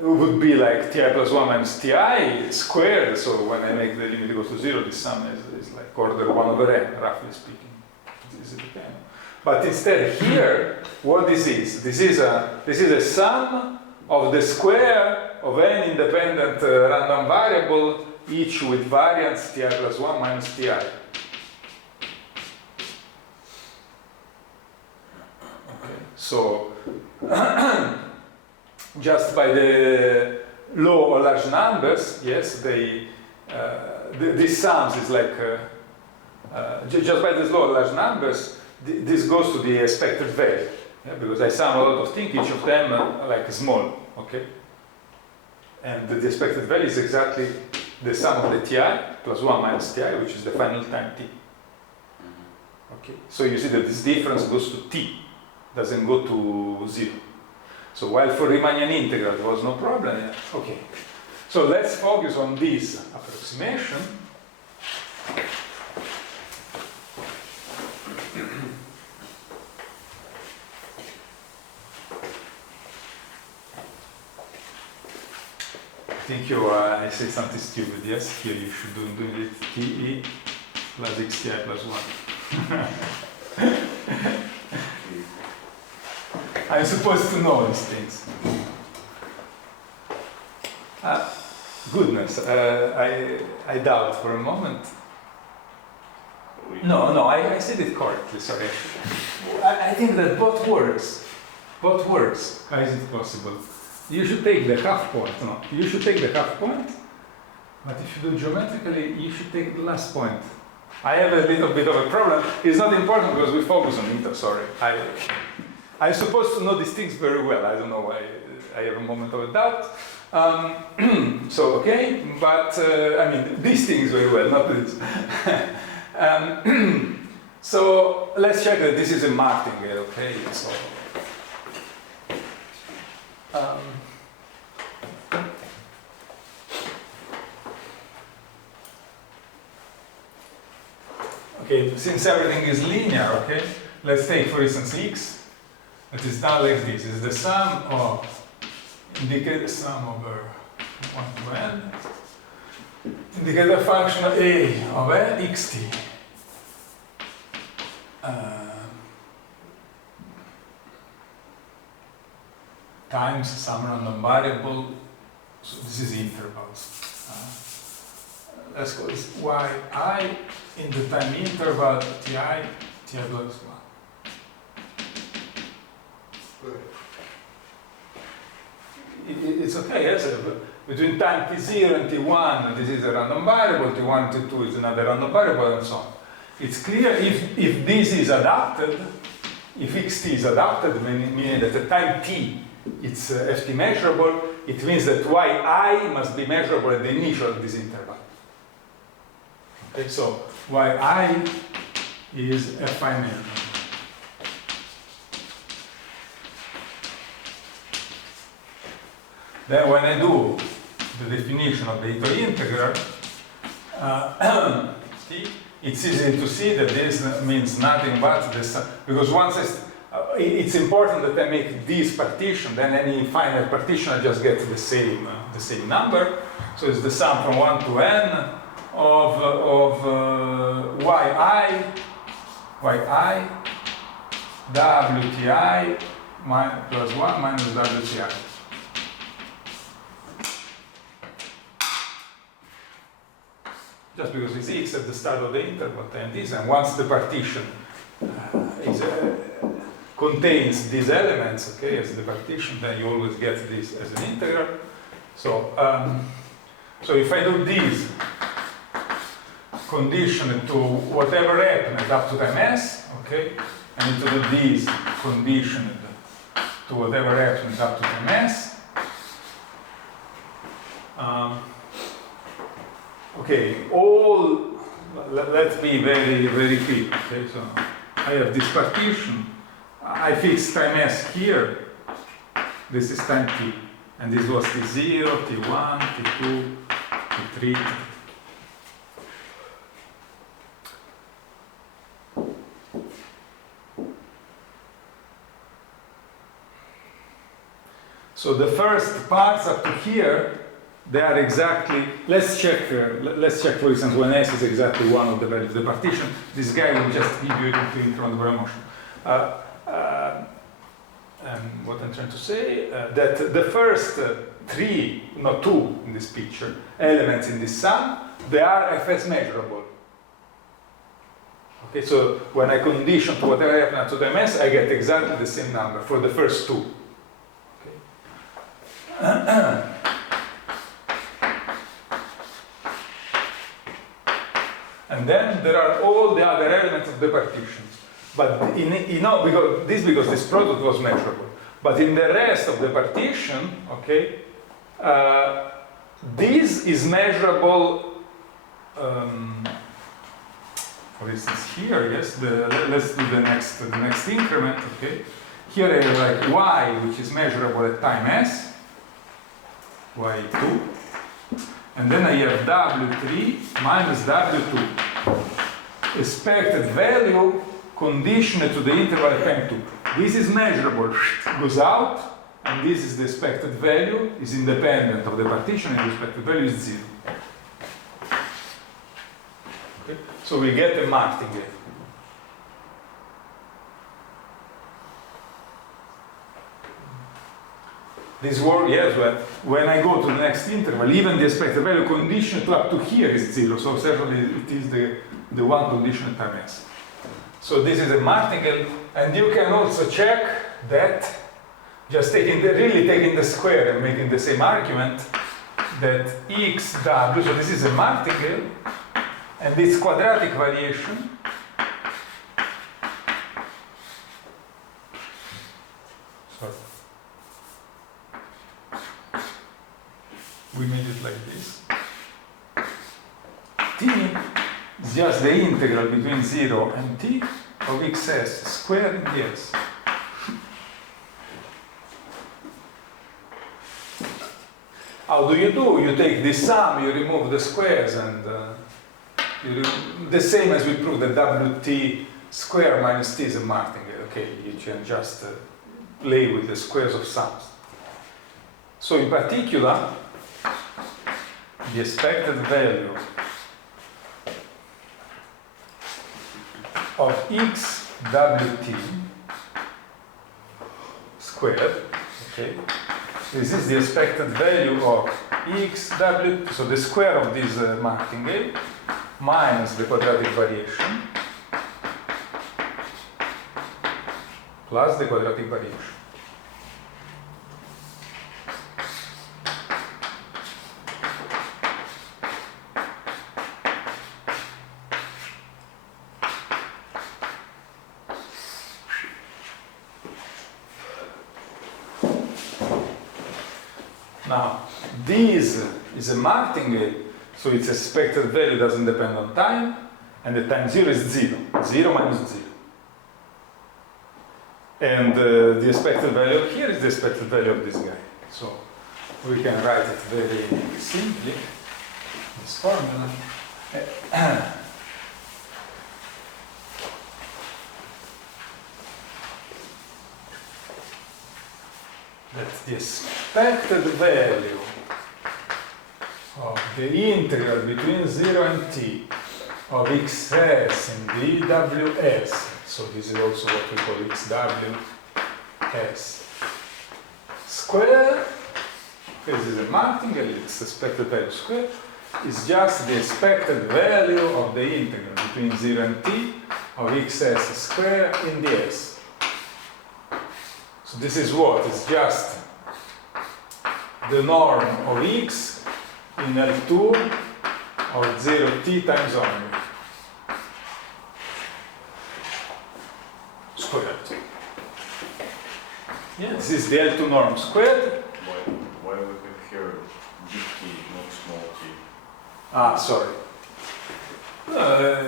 would be like Ti plus 1 minus Ti squared. So when I make the limit go to 0, this sum is like order 1 over n, roughly speaking. This is okay. But instead here, what this is a sum of the square of n independent random variable, each with variance Ti plus 1 minus Ti. Okay. So just by the law of large numbers, yes, these sums is like just by this law of large numbers, this goes to the expected value, yeah, because I sum a lot of things, each of them like small, okay, and the expected value is exactly the sum of the Ti plus 1 minus Ti, which is the final time t. Okay, so you see that this difference goes to t, doesn't go to 0. So while for Riemannian integral there was no problem, yeah. Okay. So let's focus on this approximation. I think I say something stupid, yes? Here you should do it Te plus xti plus 1. I'm supposed to know these things. Goodness, I doubt for a moment. No, I said it correctly, sorry. I think that both works. Both works. How is it possible? You should take the half point. No, you should take the half point, but if you do geometrically, you should take the last point. I have a little bit of a problem. It's not important because we focus on it, sorry. I'm supposed to know these things very well. I don't know why I have a moment of a doubt. So, okay, but I mean, these things very well, not this. So, let's check that this is a martingale, okay? So, okay, since everything is linear, okay, let's take, for instance, x. That is done like this. Is the sum of, indicate the sum over 1 to n, indicate the function a of n xt times some random variable. So this is intervals. Let's call this yi in the time interval ti plus 1. It's okay, yes. Between time t0 and t1, this is a random variable, t1 and t2 is another random variable, and so on. It's clear if this is adapted, if xt is adapted, meaning that at time t it's ft measurable, it means that yi must be measurable at the initial of this interval. Okay, so yi is fi measurable. Then when I do the definition of the Ito integral, it's easy to see that this means nothing but this, because once it's important that I make this partition, then any finite partition I just get the same number. So it's the sum from 1 to n of yi wti plus 1 minus wti. Just because it's x at the start of the interval time this, and once the partition contains these elements, okay, as the partition, then you always get this as an integral. So, so if I do this, conditioned to whatever happened up to time s, okay? I need to do this conditioned to whatever happened up to time s. Okay, let's be very, very quick. Okay, so I have this partition. I fix time s here. This is time t. And this was t0, t1, t2, t3. So the first parts up to here, they are exactly, let's check for instance when s is exactly one of the values of the partition. This guy will just give you into incremental motion. What I'm trying to say, that the first three, not two in this picture, elements in this sum, they are fs measurable. Okay, so when I condition to whatever happens to the ms, I get exactly the same number for the first two. Okay. And then there are all the other elements of the partitions. But because this product was measurable. But in the rest of the partition, okay, this is measurable. For instance, here, yes. Let's do the next increment. Okay. Here I have like y, which is measurable at time s, y2, and then I have w3 minus w2. Expected value conditioned to the interval at time 2. This is measurable, goes out, and this is the expected value, is independent of the partition, and the expected value is 0. Okay? So we get a martingale. This word, yes, when I go to the next interval, even the expected value conditioned to up to here is 0, so certainly it is the one condition at time s. So this is a martingale, and you can also check that just really taking the square and making the same argument that xw, so this is a martingale, and this quadratic variation we made it like this. T is just the integral between 0 and t of xs squared in ds. How do? You take this sum, you remove the squares, and the same as we proved that wt square minus t is a martingale. Okay, you can just play with the squares of sums. So in particular, the expected value of xwt squared, okay, this is the expected value of xw, so the square of this martingale minus the quadratic variation plus the quadratic variation. Now, this is a martingale, so its expected value doesn't depend on time, and the time 0 is 0. 0 minus 0. And the expected value here is the expected value of this guy. So we can write it very simply, this formula. That's the expected value of the integral between 0 and t of xs and dws. So this is also what we call xws square. This is a martingale, its expected value square is just the expected value of the integral between 0 and t of xs square in ds. So this is what? It's just the norm of x in L2 of 0t times omega squared. Yeah, this is the L2 norm squared. Why we have here big T, not small t? Ah, sorry.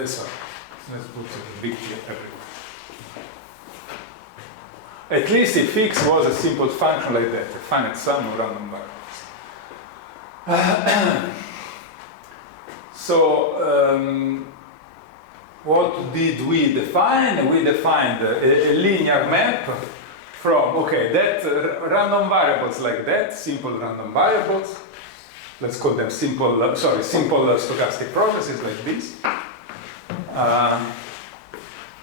Sorry. Let's put a big T everywhere. At least if x was a simple function like that, a finite sum of random variables. So, what did we define? We defined a linear map from, okay, that random variables like that, simple random variables, let's call them simple stochastic processes like this,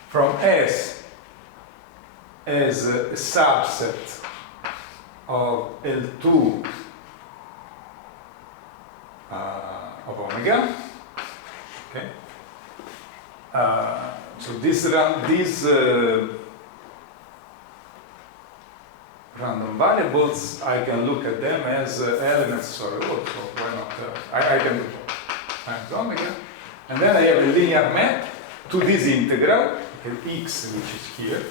from S as a subset of L2 of omega. Okay. So these random variables, I can look at them as elements. Sorry, also why not? I can do times omega, and then I have a linear map to this integral, okay, x, which is here.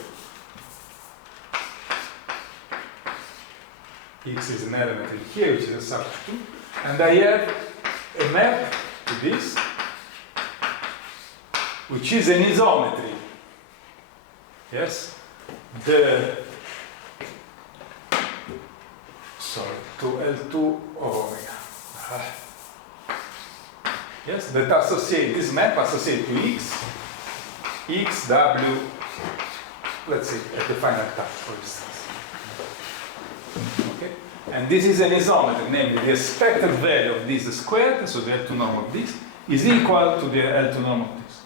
X is an element in here, which is a substitute, and I have a map to this, which is an isometry. Yes, to L2 of omega. Yes, that associate this map associate to x, w. Let's say at the final touch, for instance. Okay, and this is an isometry, namely the expected value of this squared, so the L2 norm of this, is equal to the L2 norm of this.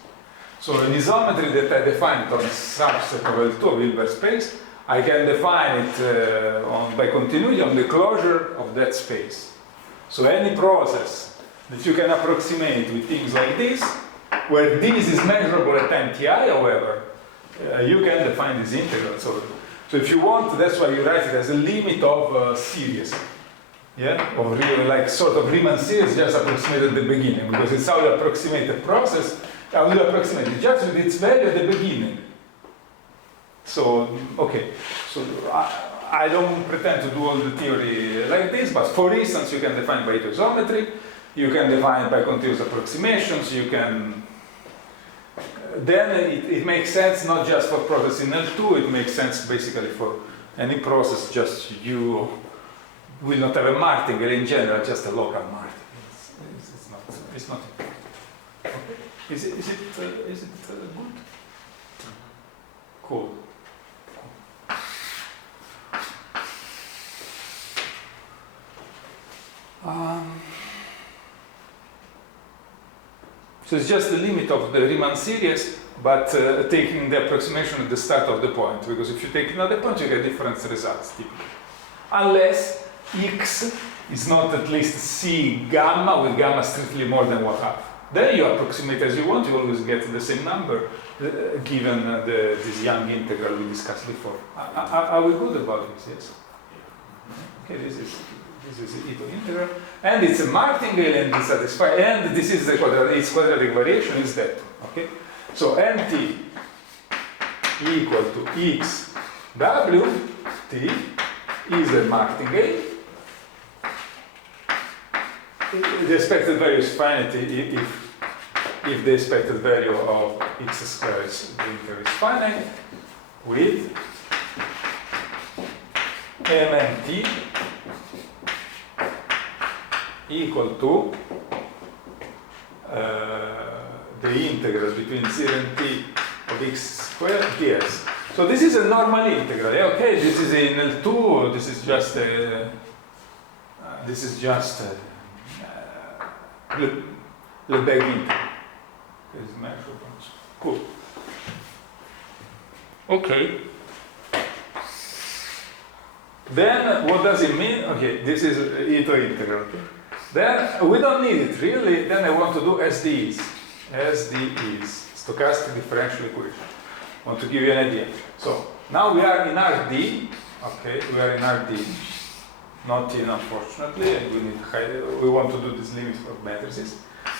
So an isometry that I define on a subset of L2 of Hilbert space, I can define it by continuity on the closure of that space. So any process that you can approximate with things like this, where this is measurable at time ti, however, you can define this integral. So if you want, that's why you write it as a limit of series. Yeah, of like sort of Riemann series just approximated at the beginning, because it's how you approximate the process, how you approximate it just with its value at the beginning. So, okay, so I don't pretend to do all the theory like this, but for instance, you can define by isometry, you can define by continuous approximations, you can, then it makes sense not just for process in L2, it makes sense basically for any process, just you will not have a martingale in general, just a local martingale. It's not important. Okay. Is it good? Cool. So it's just the limit of the Riemann series, but taking the approximation at the start of the point, because if you take another point, you get different results typically. Unless x is not at least c gamma, with gamma strictly more than 1/2. Then you approximate as you want, you always get the same number, given this Young integral we discussed before. Are we good about this? Yes? Okay, this is the Ito integral, and it's a martingale and it's satisfied, and this is the its quadratic variation is that. Okay, so nt equal to x w t is a martingale. The expected value is finite if the expected value of x squared is the integral is finite with mnt equal to the integral between 0 and t of x squared ds. So this is a normal integral. Okay, this is in L2. This is just Lebesgue integral. This is measurable. Cool. Okay. Then what does it mean? Okay, this is Ito integral. Okay. Then we don't need it really. Then I want to do SDEs. SDEs, stochastic differential equation. I want to give you an idea. So now we are in RD. Okay, we are in RD. Not in, unfortunately. We want to do this limit for matrices.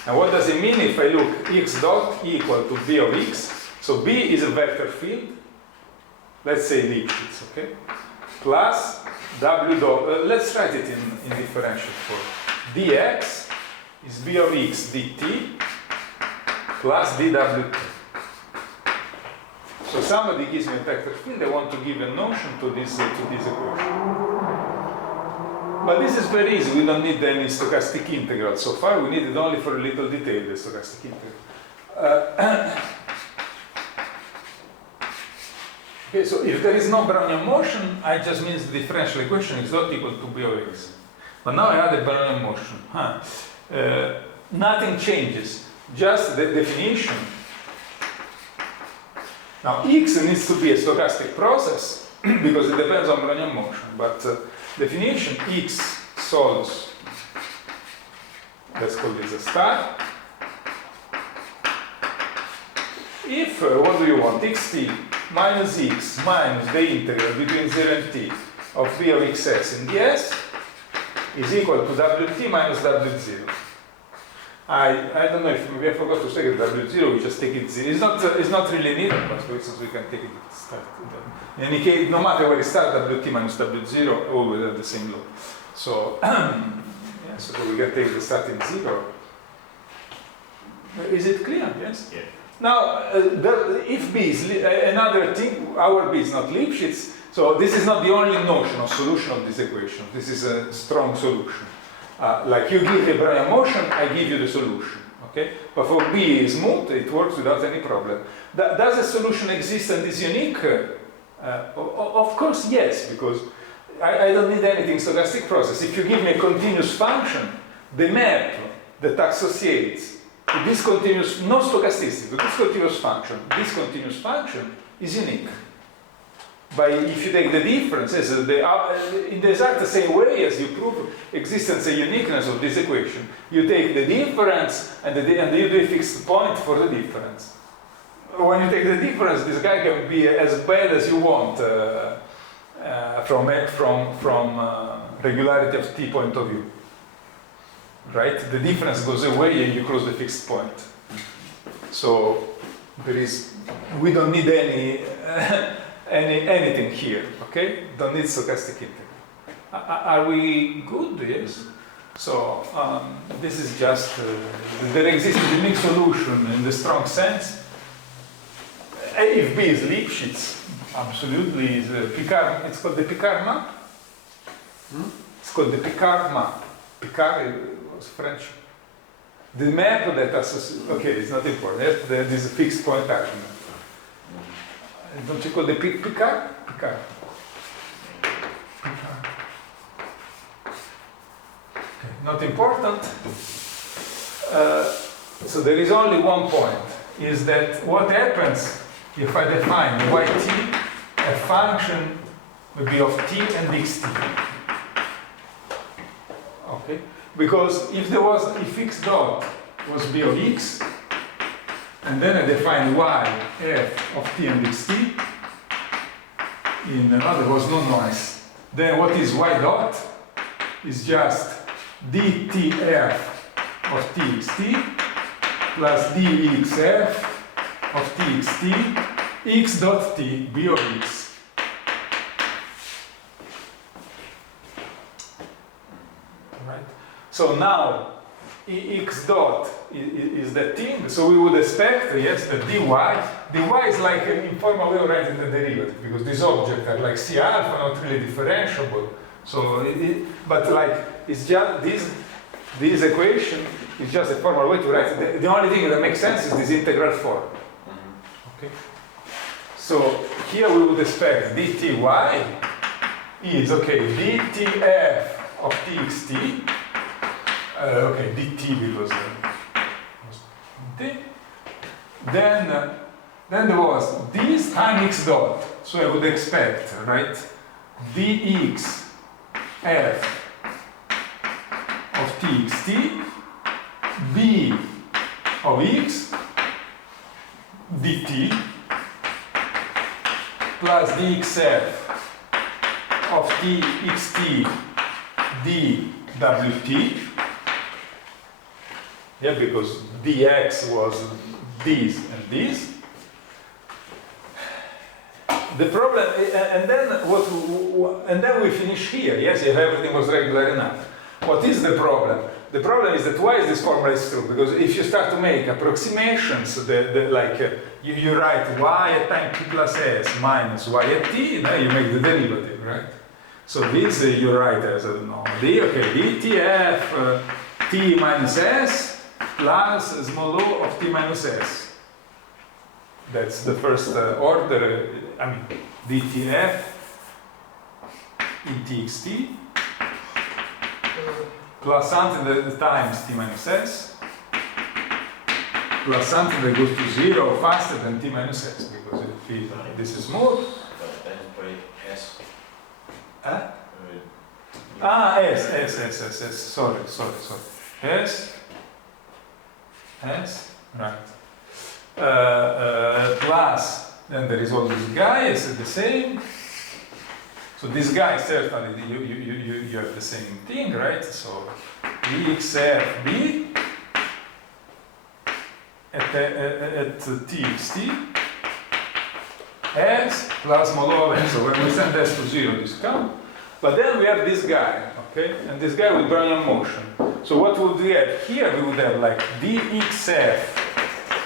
And what does it mean if I look x dot equal to b of x? So b is a vector field, let's say Lipschitz, okay? Plus w dot, let's write it in differential form. dx is b of x dt plus dwt. So somebody gives me a vector field, I want to give a notion to this equation. But this is very easy, we don't need any stochastic integral so far, we need it only for a little detail, the stochastic integral. Okay, so if there is no Brownian motion, I just means the differential equation is not equal to b of x. But now I add a Brownian motion. Nothing changes, just the definition. Now x needs to be a stochastic process because it depends on Brownian motion, but definition x solves, let's call this a star. If, what do you want, xt minus x minus the integral between 0 and t of b of xs in ds is equal to wt minus w0. I don't know if maybe I forgot to say that w0, we just take it 0. It's not really needed, but for instance we can take it at start. In any case, no matter where it starts, wt minus w0 always have the same law. So, yeah, so we can take the starting 0. Is it clear? Yes? Yeah. Now, if B is another thing, our B is not Lipschitz, so this is not the only notion of solution of this equation. This is a strong solution. Like you give the Brownian motion, I give you the solution. Okay? But for B is smooth, it works without any problem. Does a solution exist and is unique? Of course, yes, because I don't need anything stochastic process. If you give me a continuous function, the map that associates to this continuous, no stochasticity, to this continuous function is unique. If you take the differences, in the exact same way as you prove existence and uniqueness of this equation, you take the difference and you do a fixed point for the difference. When you take the difference, this guy can be as bad as you want from regularity of t point of view. Right? The difference goes away and you cross the fixed point. So we don't need anything here, okay? Don't need stochastic integral. Are we good? Yes. So this is just there exists a unique solution in the strong sense. If B is Lipschitz, absolutely is Picard. It's called the Picard map. It's called the Picard map. Picard was French. The map that associates. Okay, it's not important. There is a fixed point argument. Don't you call the Picard? Picard. Okay, not important. So there is only one point, is that what happens if I define yt, a function will be of t and xt. Okay? Because if x dot was b of x, and then I define y f of t and xt, there was no noise. Then what is y dot? Is just dtf of txt plus dxf of txt x dot t b of x. Right? So now x dot is the thing, so we would expect, yes, that dy is like an informal way of writing the derivative, because these objects are like C alpha, not really differentiable. So, but like, it's just this equation is just a formal way to write it. The only thing that makes sense is this integral form. Okay. So here we would expect dty is, okay, dtf of txt. Okay, dt because then there was this time x dot, so I would expect, right, dx f of txt b of x dt plus dxf of txt dwt Yeah, because dx was this and this. The problem, and then we finish here. Yes, if everything was regular enough. What is the problem? The problem is that why is this formula is true? Because if you start to make approximations, you write y at time t plus s minus y at t, then you make the derivative, right? So this you write as a dtf t minus s plus small o of t minus s. That's the first order, dtf in txt plus something that times t minus s plus something that goes to 0 faster than t minus s, because this is smooth. Times by s. S, sorry. S, right. Plus, then there is all these guys the same. So this guy certainly you have the same thing, right? So exfb at txt s plus mod of s. So when we send s to 0, this comes. But then we have this guy, okay? And this guy with Brownian motion. So what would we have? Here we would have like dxf.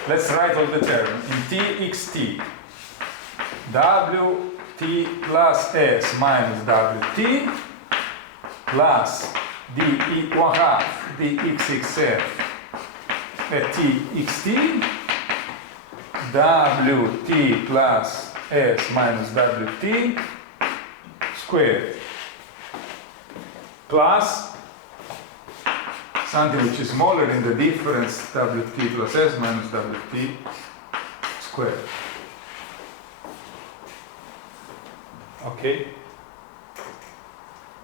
Let's write all the term in txt. Wt plus s minus Wt plus d1 half dxxf at txt Wt plus s minus Wt squared plus something which is smaller in the difference Wt plus s minus Wt squared. Okay.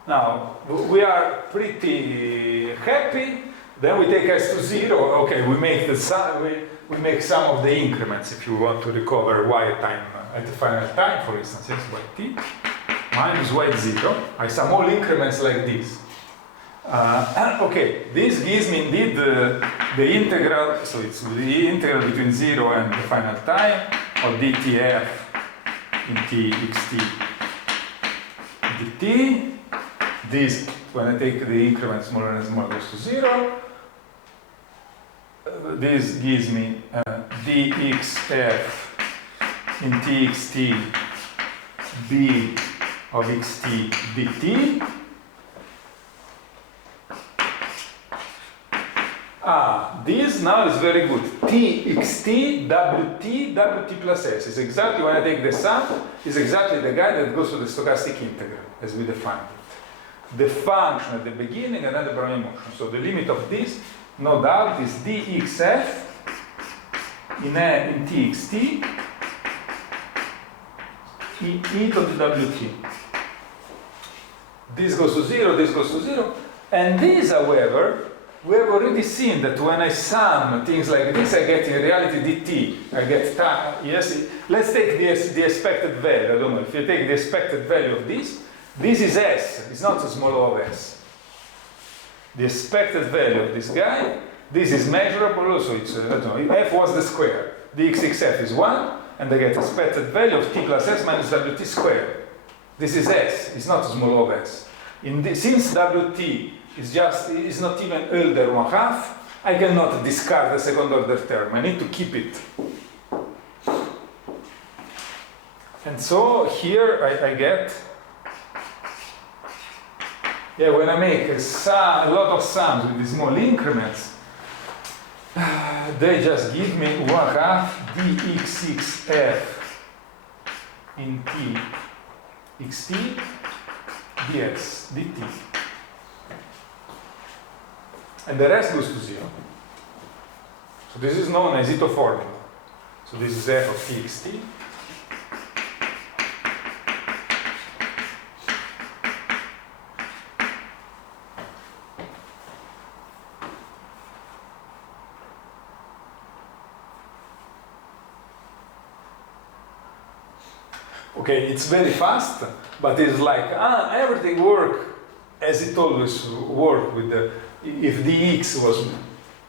Now we are pretty happy. Then we take s to 0. Okay, we make the sum. We make some of the increments if you want to recover y time at the final time, for instance, yes, yt minus y at 0. I sum all increments like this. Okay, this gives me indeed the integral. So it's the integral between 0 and the final time of dtf in txt dt. This, when I take the increment smaller and smaller, goes to 0. This gives me dxf in txt b of xt dt. This now is very good. txt wt wt plus s is exactly, when I take the sum, is exactly the guy that goes to the stochastic integral as we defined it. The function at the beginning and then the Brownian motion. So the limit of this, no doubt, is dxf in txt e to the wt. This goes to 0, this goes to 0. And this, however, we have already seen that when I sum things like this, I get in reality dt. I get yes. Let's take the expected value. I don't know if you take the expected value of this. This is s. It's not a small o of s. The expected value of this guy. This is measurable. So it's I don't know. F was the square. Dxf is 1, and I get expected value of t plus s minus wt squared. This is s. It's not a small o of s. Since wt is not even elder 1/2, I cannot discard the second order term. I need to keep it. And so here I get, when I make a lot of sums with these small increments, they just give me 1/2 dxxf in txt ds dt. And the rest goes to 0. So this is known as Ito formula. So this is f of txt. Okay, it's very fast, but it's like, everything works as it always worked with the, if dx was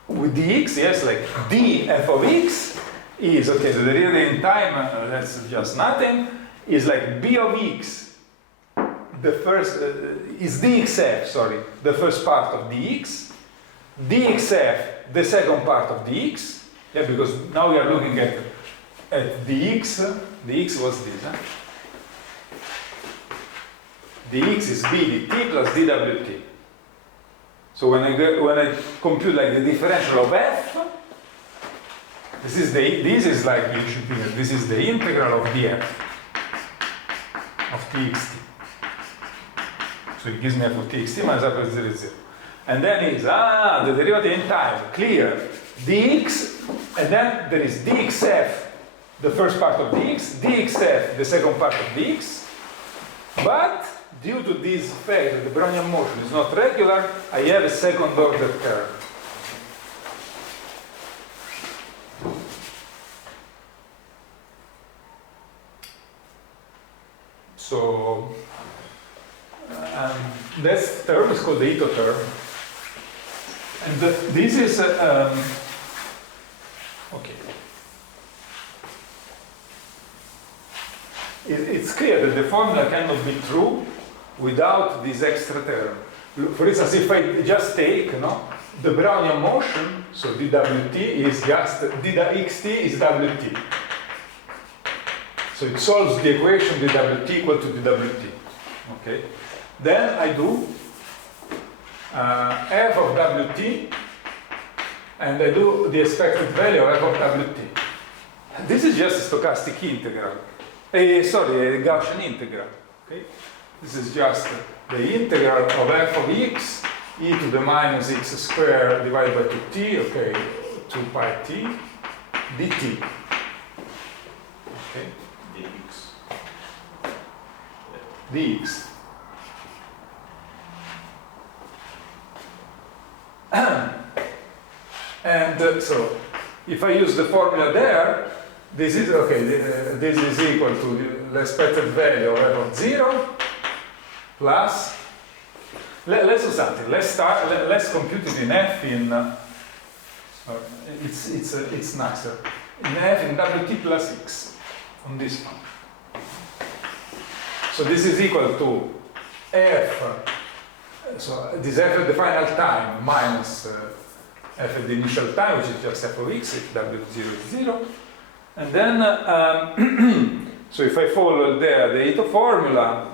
with dx, yes, like d f of x is, okay, the derivative in time, that's just nothing, is like b of x, the first, is dxf, sorry, the first part of dx, dxf, the second part of dx, yeah, because now we are looking at dx was this, huh? dx is b dt plus dwt. So when I compute like the differential of f, this is like, you should be, this is the integral of df of txt. So it gives me f of txt minus f of 0, 0. And then is, the derivative in time, clear, dx, and then there is dxf, the first part of dx, dxf, the second part of dx, but due to this fact that the Brownian motion is not regular, I have a second order term. So this term is called the Ito term. And this is, okay. It's clear that the formula cannot be true without this extra term. For instance, if I just take the Brownian motion, so dwt is just, xt is wt. So it solves the equation dwt equal to dwt. Okay. Then I do f of wt, and I do the expected value of f of wt. This is just a stochastic integral. Sorry, a Gaussian integral. Okay? This is just the integral of f of x e to the minus x squared divided by 2t, okay, 2 pi t dt. Okay? dx. And so, if I use the formula there, this is okay. This is equal to the expected value of f of 0 plus. Let's do something. Let's compute it in f in. It's nicer. In f in wt plus x on this one. So this is equal to f. So this f at the final time minus f at the initial time, which is just f of x if w0 is 0. And then, so if I follow there the Ito formula,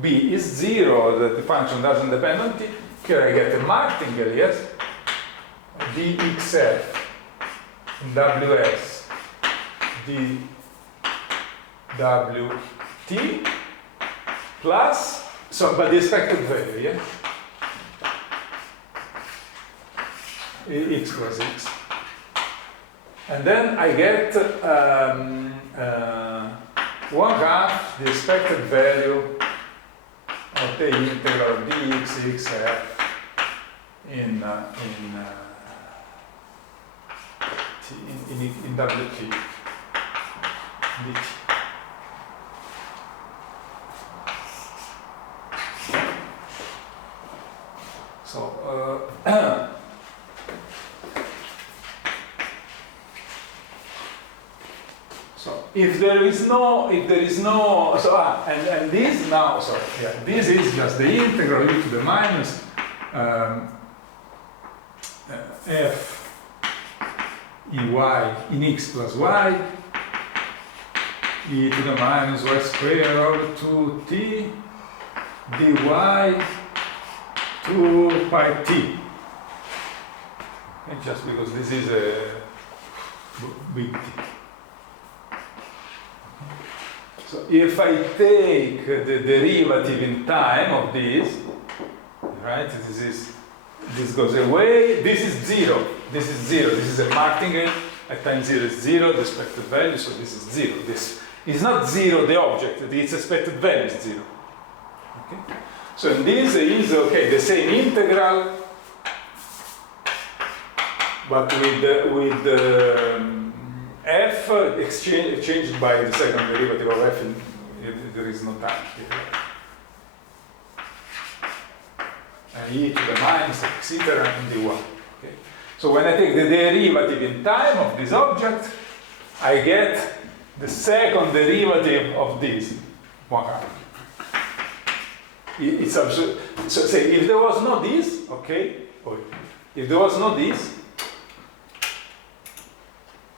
b is 0, that the function doesn't depend on t. Here I get a martingale, yes? dxf ws dwt plus, so, but the expected value, yeah? X plus x. And then I get 1/2 the expected value of the integral of dx xf in wt dt. So so if there is no so and this now, so yeah, this is just the integral e to the minus f in y in x plus y e to the minus y squared over 2t dy 2 pi t. And just because this is a big T. So if I take the derivative in time of this, right, this goes away, this is 0, this is 0, this is a martingale, at time 0 is 0, the expected value, so this is 0. This is not 0 the object, its expected value is 0. Okay? So this is, okay, the same integral, but with f exchanged by the second derivative of f, there is no time here. And e to the minus, etc. and dy. So when I take the derivative in time of this object, I get the second derivative of this 1/2. It's absurd. So say if there was no this, okay, if there was no this,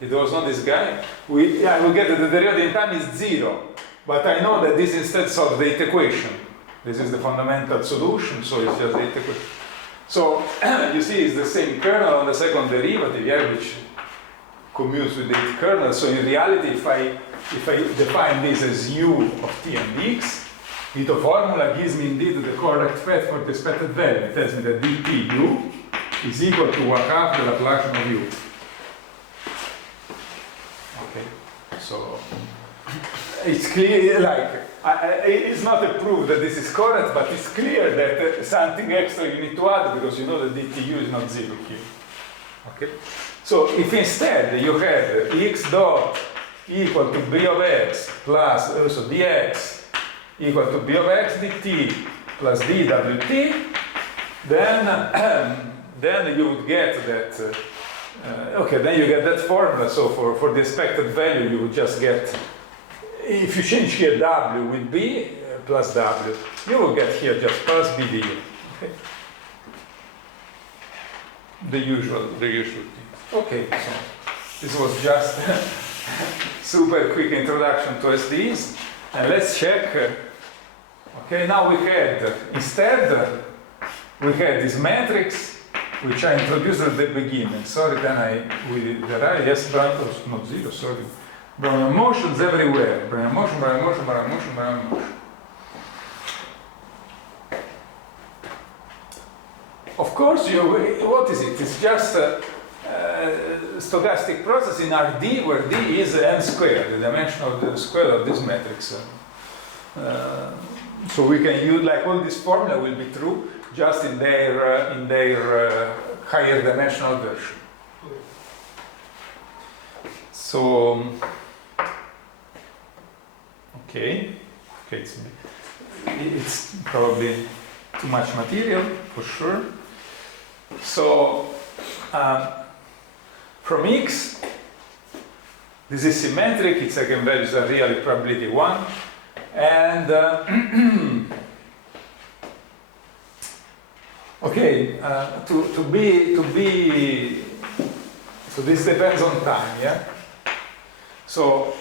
if there was not this guy, I will get that the derivative in time is 0. But I know that this instead solves the equation. This is the fundamental solution, so it's just the equation. So you see, it's the same kernel on the second derivative, yeah, which commutes with the kernel. So in reality, if I define this as u of t and x, the formula gives me indeed the correct path for the expected value. It tells me that dt u is equal to 1/2 the Laplacian of u. Okay, so it's clear, like, it's not a proof that this is correct, but it's clear that something extra you need to add, because you know that dtu is not 0 here. Okay, so if instead you had x dot equal to b of x plus also dx equal to b of x dt plus dwt, then you would get that, okay, then you get that formula. So for the expected value, you would just get, if you change here w with b plus w, you will get here just plus b du. Okay? The usual thing. Okay, so this was just a super quick introduction to SDs. And let's check. Okay, now we had, instead, we had this matrix, which I introduced at the beginning. Sorry, then there are, yes, Brownian, not 0, sorry. Brownian motions everywhere. Brownian motion, Brownian motion, Brownian motion, Brownian motion. Of course, what is it? It's just a stochastic process in Rd, where d is n squared, the dimension of the square of this matrix. So we can use, like, all this formula will be true just in their higher dimensional version. So, okay, it's probably too much material for sure. So from x, this is symmetric, its eigenvalues are really probability 1, and okay, to be, so this depends on time, yeah? So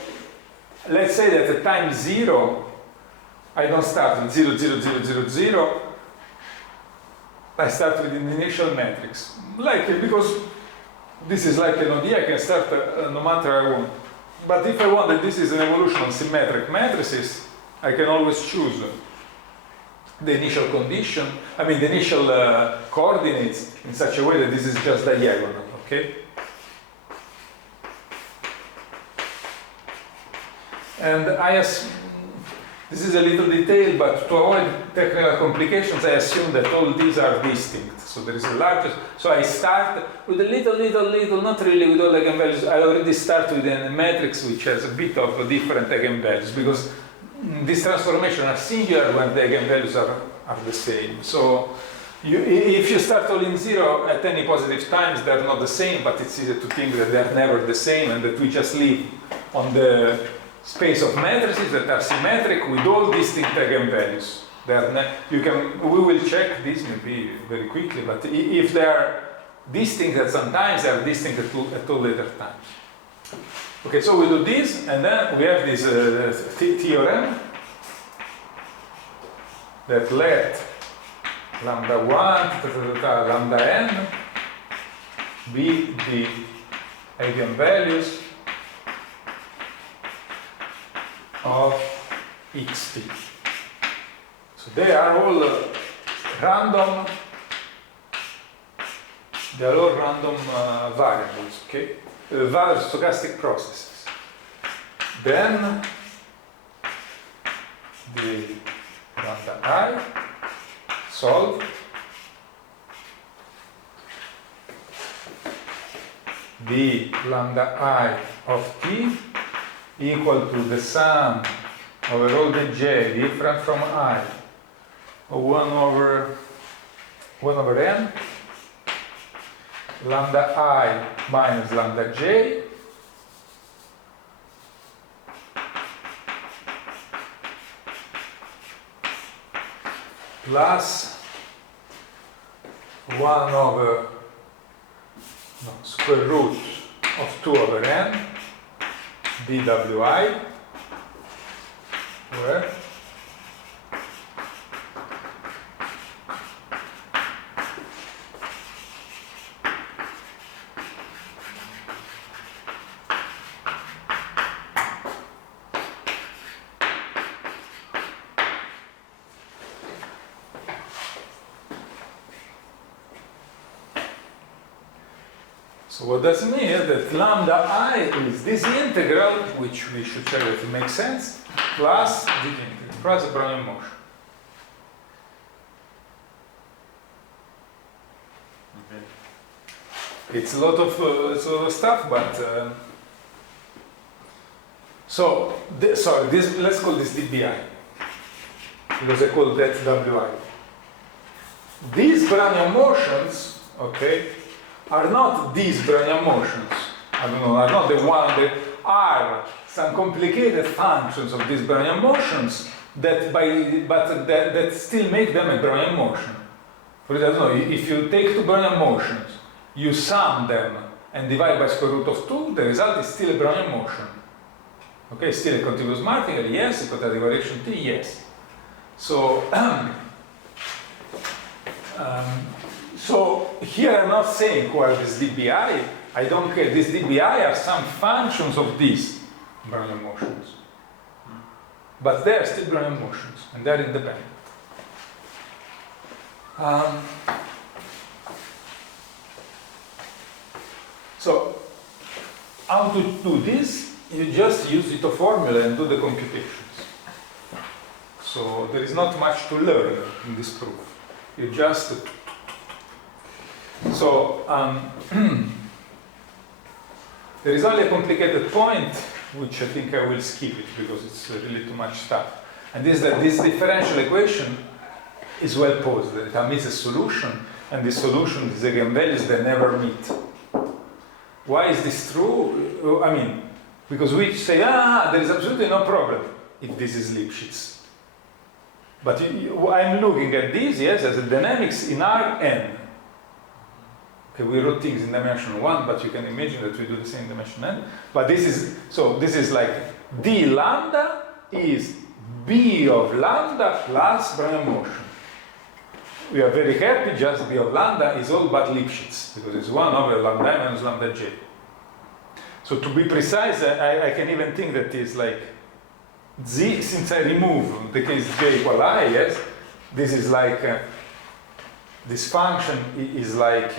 let's say that at time 0, I don't start with 0, 0, 0, 0, 0. I start with an initial matrix. Like, because this is like an ODE, I can start no matter I want. But if I want that this is an evolution of symmetric matrices, I can always choose the initial condition, the initial coordinates in such a way that this is just diagonal, okay? And this is a little detail, but to avoid technical complications, I assume that all these are distinct. So there is the largest. So I start with a little, not really with all eigenvalues. I already start with a matrix which has a bit of different eigenvalues, because these transformations are singular when the eigenvalues are the same. So if you start all in 0 at any positive times, they're not the same, but it's easy to think that they're never the same and that we just live on the space of matrices that are symmetric with all distinct eigenvalues. We will check this maybe very quickly, but if they are distinct at some times, they are distinct at all later times. Okay, so we do this, and then we have this theorem that let lambda 1, lambda n be the eigenvalues of xt. So they are all random. They are all random variables, okay? Stochastic processes. Then the lambda I solve the lambda I of t equal to the sum over all the j different from I of 1 over n lambda I minus lambda j plus 1 over square root of 2 over n dwi, where so what does it mean is that lambda I is this integral, which we should check that it makes sense, plus the integral, plus the Brownian motion. Okay. It's a lot of stuff, but sorry, this, let's call this dBi, because I call that Wi. These Brownian motions, okay, are not these Brownian motions. I don't know, are not the one that are some complicated functions of these Brownian motions that still make them a Brownian motion. For example, if you take two Brownian motions, you sum them and divide by square root of 2, the result is still a Brownian motion. Okay, still a continuous martingale, yes, hypothetic variation T, yes. So, so here I'm not saying who are these dBi, I don't care. These dBi are some functions of these Brownian motions. But they are still Brownian motions, and they are independent. So, how to do this? You just use the formula and do the computations. So there is not much to learn in this proof. You just there is only a complicated point, which I think I will skip it because it's really too much stuff. And this is that this differential equation is well posed. It admits a solution, and the solution is eigenvalues that never meet. Why is this true? I mean, because we say, there is absolutely no problem if this is Lipschitz. But I'm looking at this, yes, as a dynamics in Rn. Okay, we wrote things in dimension 1, but you can imagine that we do the same in dimension n. But this is like d lambda is b of lambda plus Brownian motion. We are very happy, just b of lambda is all but Lipschitz, because it's 1 over lambda minus lambda j. So to be precise, I can even think that is like z, since I remove the case j equal I, yes, this is like, this function is like,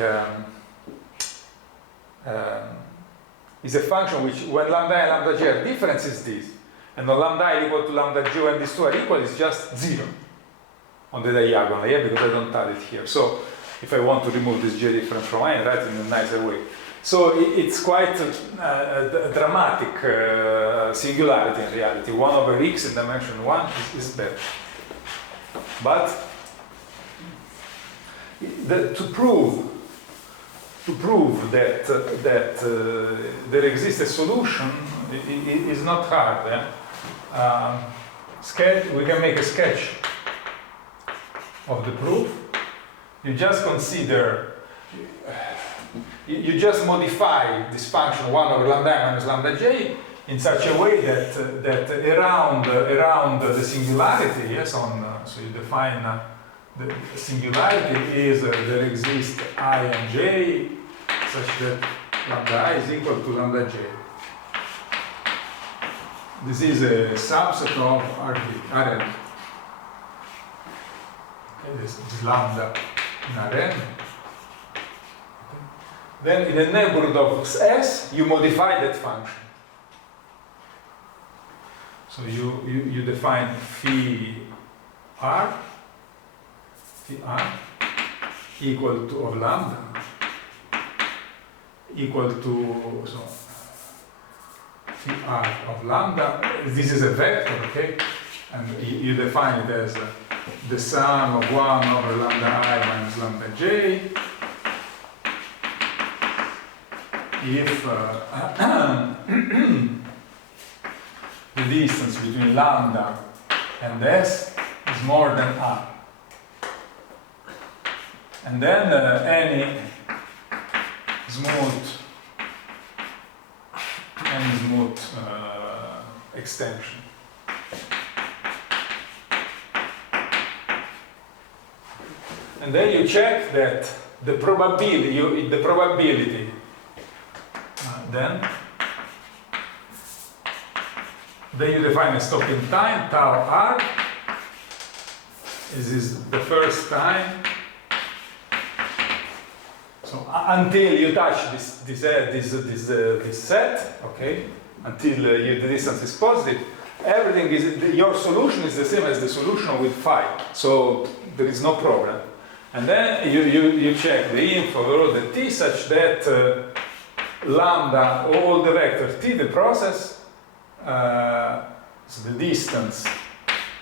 is a function which, when lambda and lambda j are different, is this. And when lambda I equal to lambda j when these two are equal, it's just 0 on the diagonal, yeah, because I don't add it here. So if I want to remove this j different from I, I write it in a nicer way. So it's quite a dramatic singularity in reality. 1 over x in dimension 1 is better. But to prove that there exists a solution is not hard. Yeah? We can make a sketch of the proof. You just consider, you just modify this function 1 over lambda minus lambda j in such a way that around the singularity, yes, so you define the singularity is there exists I and j such that lambda I is equal to lambda j. This is a subset of Rn. Okay, this is lambda in Rn. Then in the neighborhood of S, you modify that function. So you define phi r equal to of lambda equal to phi r of lambda. This is a vector, okay? And you define it as the sum of 1 over lambda I minus lambda j if the distance between lambda and S is more than R. And then any smooth extension. And then you check that the probability, then you define a stopping time, tau r. This is the first time. So until you touch this set, okay, until the distance is positive, everything is, your solution is the same as the solution with phi. So there is no problem. And then you check the info over the t such that lambda, all the vector t, the process, so the distance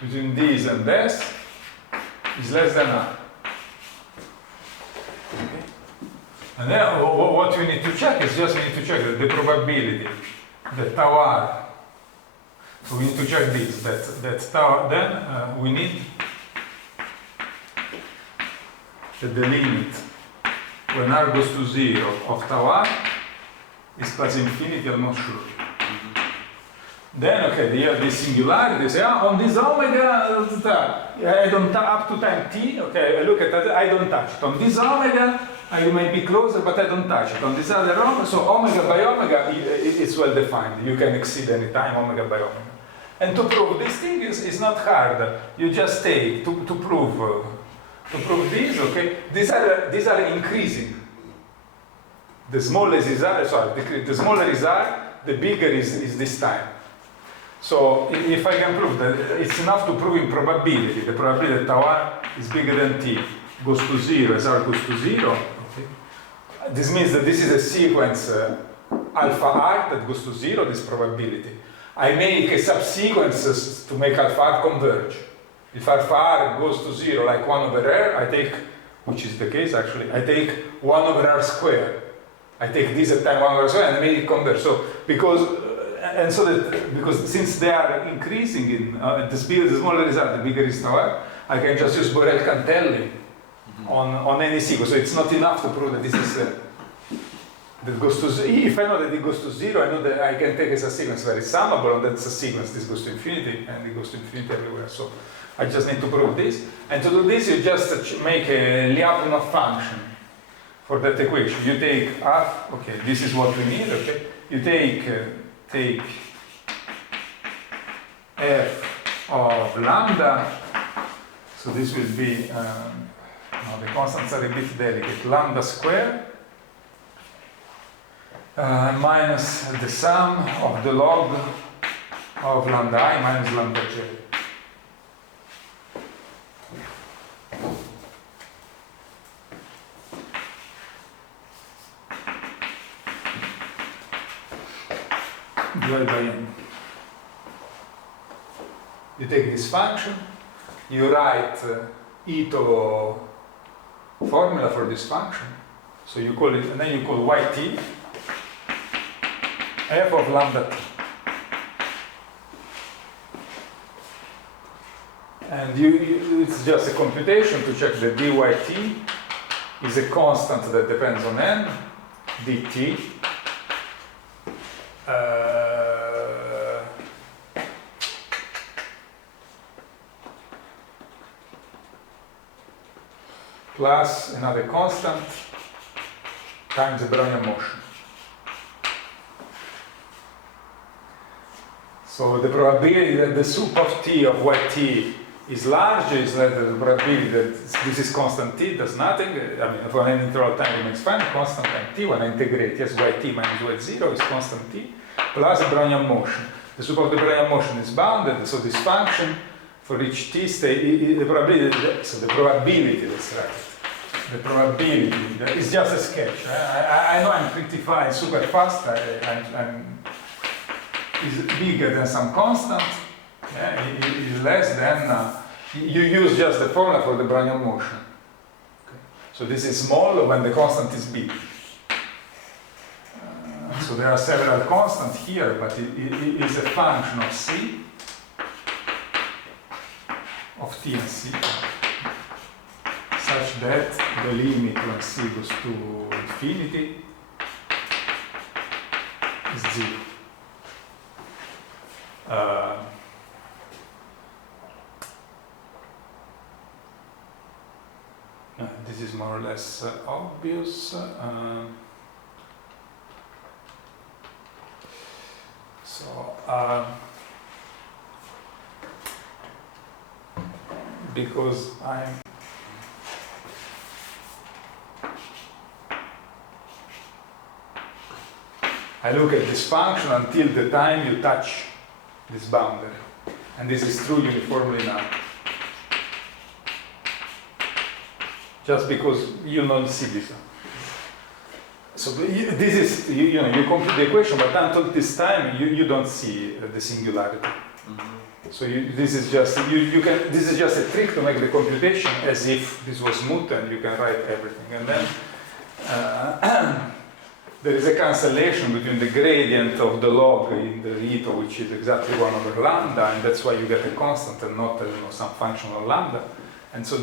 between this and this is less than r. Okay. And then what we need to check is just we need to check the probability that tau r. So we need to check this, that tau, then we need that the limit when r goes to 0 of tau r is plus infinity, I'm not sure. Then, okay, you have this singularity, you say, on this omega, I don't touch up to time t, okay, I look at that, I don't touch it. On this omega, I might be closer, but I don't touch it. On this other omega, so omega by omega, it's well defined. You can exceed any time, omega by omega. And to prove this thing is not hard. You just take, to prove this, okay, these are increasing. The smaller is r, the smaller is r, the bigger is this time. So if I can prove that it's enough to prove in probability, the probability that tau r is bigger than t goes to 0 as r goes to 0, okay. This means that this is a sequence alpha r that goes to 0, this probability. I make a subsequences to make alpha r converge. If alpha r goes to 0 like 1 over r, I take, which is the case actually, I take 1 over r squared. I take this at time 1 over r squared and make it converge. So because since they are increasing in the speed, the smaller is r, the bigger is tau r, I can just use Borel-Cantelli on any sequence. So it's not enough to prove that this is that goes to 0. If I know that it goes to 0, I know that I can take as a sequence where it's summable, and that's a sequence. This goes to infinity, and it goes to infinity everywhere. So I just need to prove this. And to do this, you just make a Lyapunov function for that equation. You take f. Okay, this is what we need. Okay, you take f of lambda, so this will be, no, the constants are a bit delicate, lambda squared minus the sum of the log of lambda I minus lambda j. Divided by n. You take this function, you write Ito formula for this function, so you call it, and then you call yt f of lambda t. And it's just a computation to check that dyt is a constant that depends on n, dt plus another constant times the Brownian motion. So the probability that the sup of t of yt is large is that the probability that this is constant t does nothing. I mean, for an interval time remains fine, constant time t. When I integrate, yes, yt minus y0 is constant t plus the Brownian motion. The sup of the Brownian motion is bounded, so this function for each t the probability, so the probability, that's right. The probability is just a sketch. I know I'm pretty fine, super fast. I'm is bigger than some constant. Yeah, is less than. You use just the formula for the Brownian motion. Okay. So this is small when the constant is big. so there are several constants here, but it is a function of C, of T and C, such that the limit when C goes to infinity is 0. This is more or less obvious. Because I look at this function until the time you touch this boundary, and this is true uniformly now. Just because you don't see this. So this is, you complete the equation, but until this time you don't see the singularity. Mm-hmm. So this is just this is just a trick to make the computation as if this was smooth and you can write everything. And then there is a cancellation between the gradient of the log in the Rito, which is exactly 1 over lambda, and that's why you get a constant and not some function of lambda. And so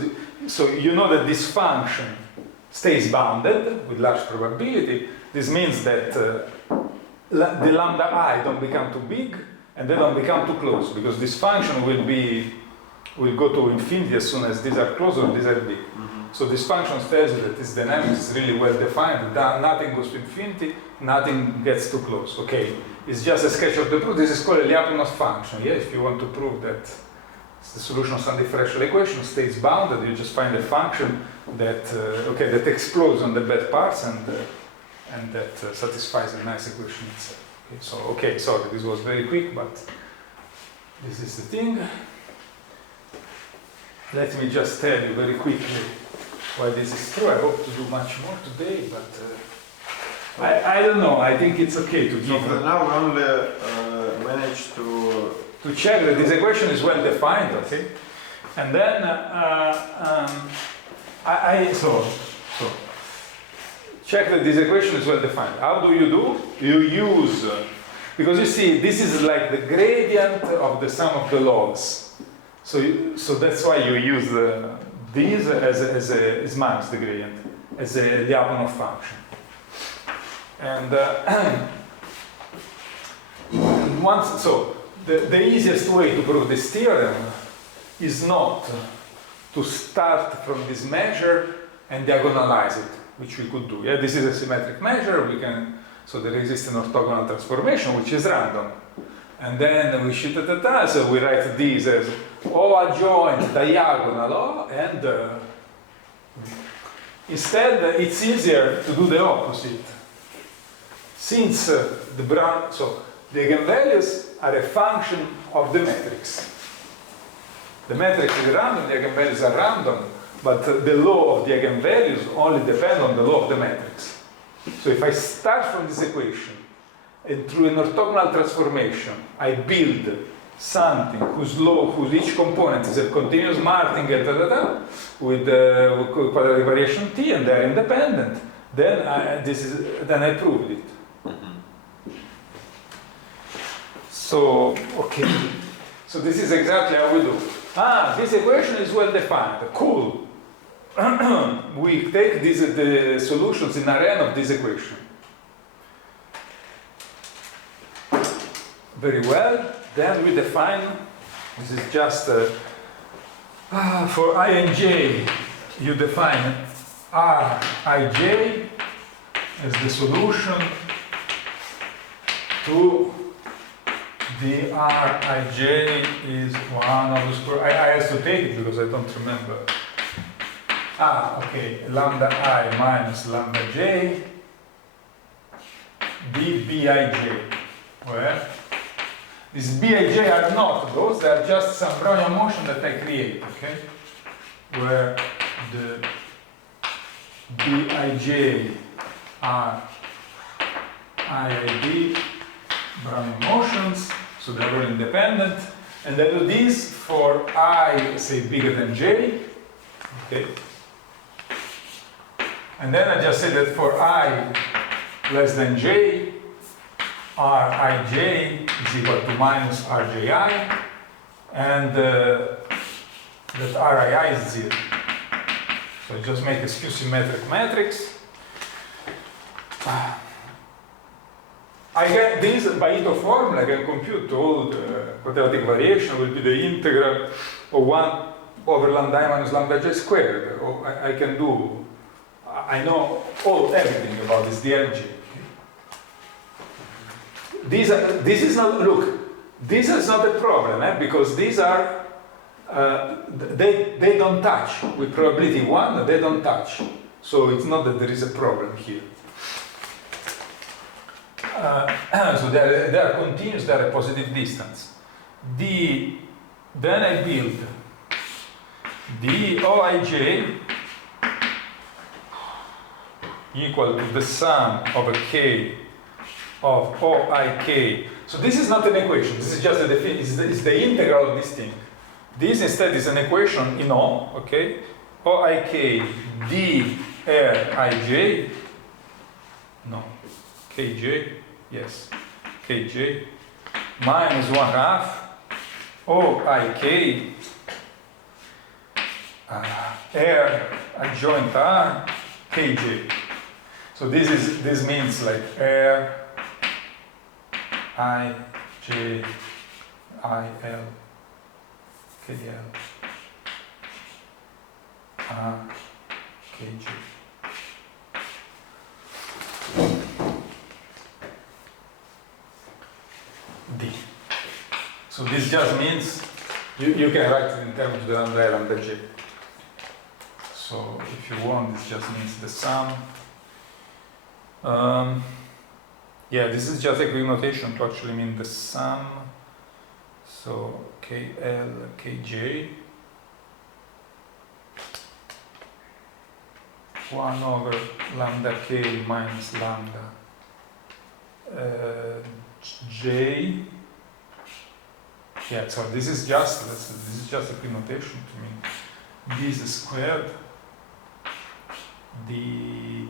you know that this function stays bounded with large probability. This means that the lambda I don't become too big and they don't become too close, because this function will go to infinity as soon as these are close or these are big. Mm-hmm. So this function tells you that this dynamics is really well defined. Nothing goes to infinity, nothing gets too close. Okay, it's just a sketch of the proof. This is called a Lyapunov function. Yeah, if you want to prove that the solution of some differential equation stays bounded, you just find a function that that explodes on the bad parts and that satisfies the nice equation itself. Okay, sorry, this was very quick, but this is the thing. Let me just tell you very quickly why this is true. I hope to do much more today, but I don't know. I think it's okay to give. So for now, we only managed to check that this equation is well defined, okay? And then so check that this equation is well defined. How do? You use, because you see, this is like the gradient of the sum of the logs. So that's why you use these as minus the gradient, as a Lyapunov function. And the easiest way to prove this theorem is not to start from this measure and diagonalize it, which we could do. Yeah, this is a symmetric measure. So there exists an orthogonal transformation, which is random. And then we shoot so we write these as O adjoint diagonal O, and instead it's easier to do the opposite. Since the eigenvalues are a function of the matrix. The matrix is random, the eigenvalues are random, but the law of the eigenvalues only depends on the law of the matrix. So if I start from this equation, and through an orthogonal transformation, I build something whose each component is a continuous martingale, with quadratic variation t, and they're independent, then I proved it. So, okay. So this is exactly how we do. This equation is well defined. Cool. We take the solutions in Rn of this equation. Very well. Then we define, this is just for I and j, you define Rij as the solution to the Rij is 1 over the square. I have to take it because I don't remember. Okay, lambda I minus lambda j dBij, where these Bij are not those, they are just some Brownian motion that I create, okay? Where the Bij are IID Brownian motions, so they're all independent. And I do this for I, say, bigger than j, okay? And then I just say that for I less than j, Rij is equal to minus Rji, and that Rii is 0. So I just make a skew-symmetric matrix. I get this by Ito formula. I can compute all the quadratic variation will be the integral of 1 over lambda I minus lambda j squared. Or I can do, I know everything about this DLG. This is not, look, this is not a problem, because these are, they don't touch. With probability 1, they don't touch. So it's not that there is a problem here. So they are continuous, they are a positive distance. Then I build the Oij equal to the sum of a k of Oik. So this is not an equation, this is just a definition, it's the integral of this thing. This instead is an equation in O, okay? Oik drij, no, kj, yes, kj, minus 1/2 Oik R adjoint R kj. So this means like R I J I L K L R K J. D. So this just means you can write it in terms of the lambda L and the J. So if you want, this just means the sum. Yeah, this is just a Greek notation to actually mean the sum. So KL, KJ, 1 over lambda K minus lambda J. Yeah, so this is just a Greek notation to mean this squared dt.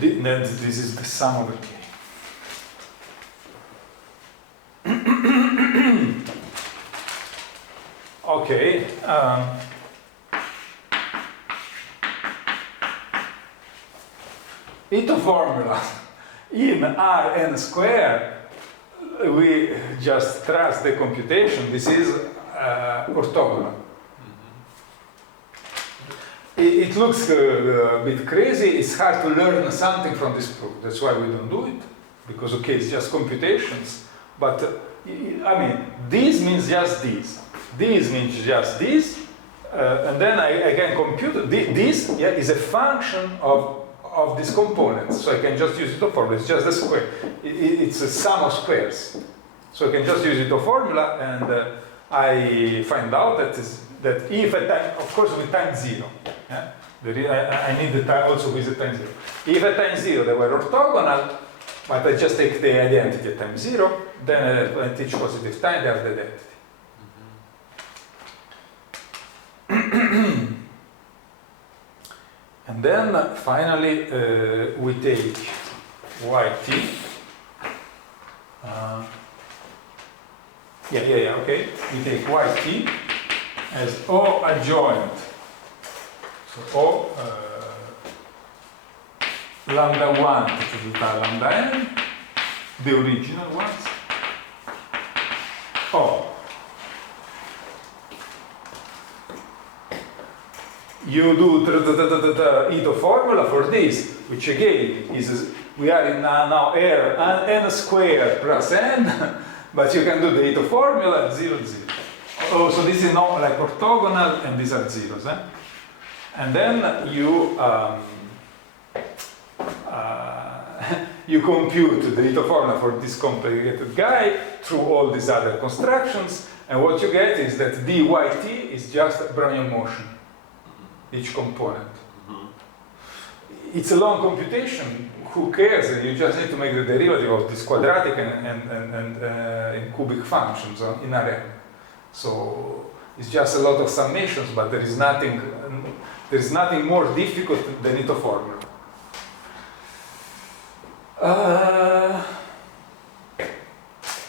Then this is the sum of a k. Okay. Ito formula in Rn square, we just trust the computation. This is orthogonal. It looks a bit crazy. It's hard to learn something from this proof. That's why we don't do it, because okay, it's just computations. But I mean, this means just this. This means just this, and then I can compute this. Yeah, is a function of these components. So I can just use the formula. It's just a square. It's a sum of squares. So I can just use the formula, and I find out that if at time, of course, with time 0. Yeah? I need the time also with the time 0. If at time 0 they were orthogonal, but I just take the identity at time 0, then when I teach positive time, they have the identity. And then finally we take yt. Okay. We take yt as O adjoint. So O lambda 1 to the lambda n, the original ones. O. You do the Ito formula for this, which again is, we are in now R n squared plus n, but you can do the Ito formula 0, 0. Oh, so this is not like orthogonal, and these are zeros. And then you you compute the Ito formula for this complicated guy through all these other constructions, and what you get is that dyt is just Brownian motion, each component. It's a long computation. Who cares? You just need to make the derivative of this quadratic and cubic functions in Rn. So it's just a lot of summations, but there is nothing more difficult than Ito formula.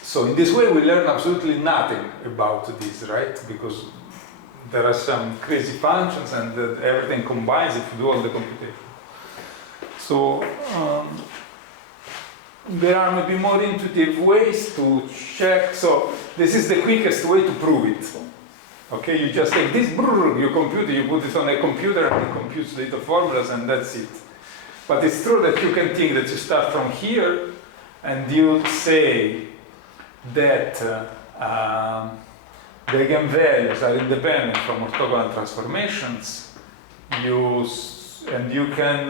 So in this way we learn absolutely nothing about this, right? Because there are some crazy functions and everything combines if you do all the computation. So there are maybe more intuitive ways to check. So this is the quickest way to prove it. Okay, you just take this, you compute it, you put it on a computer and it computes the formulas and that's it. But it's true that you can think that you start from here and you say that the eigenvalues are independent from orthogonal transformations. You can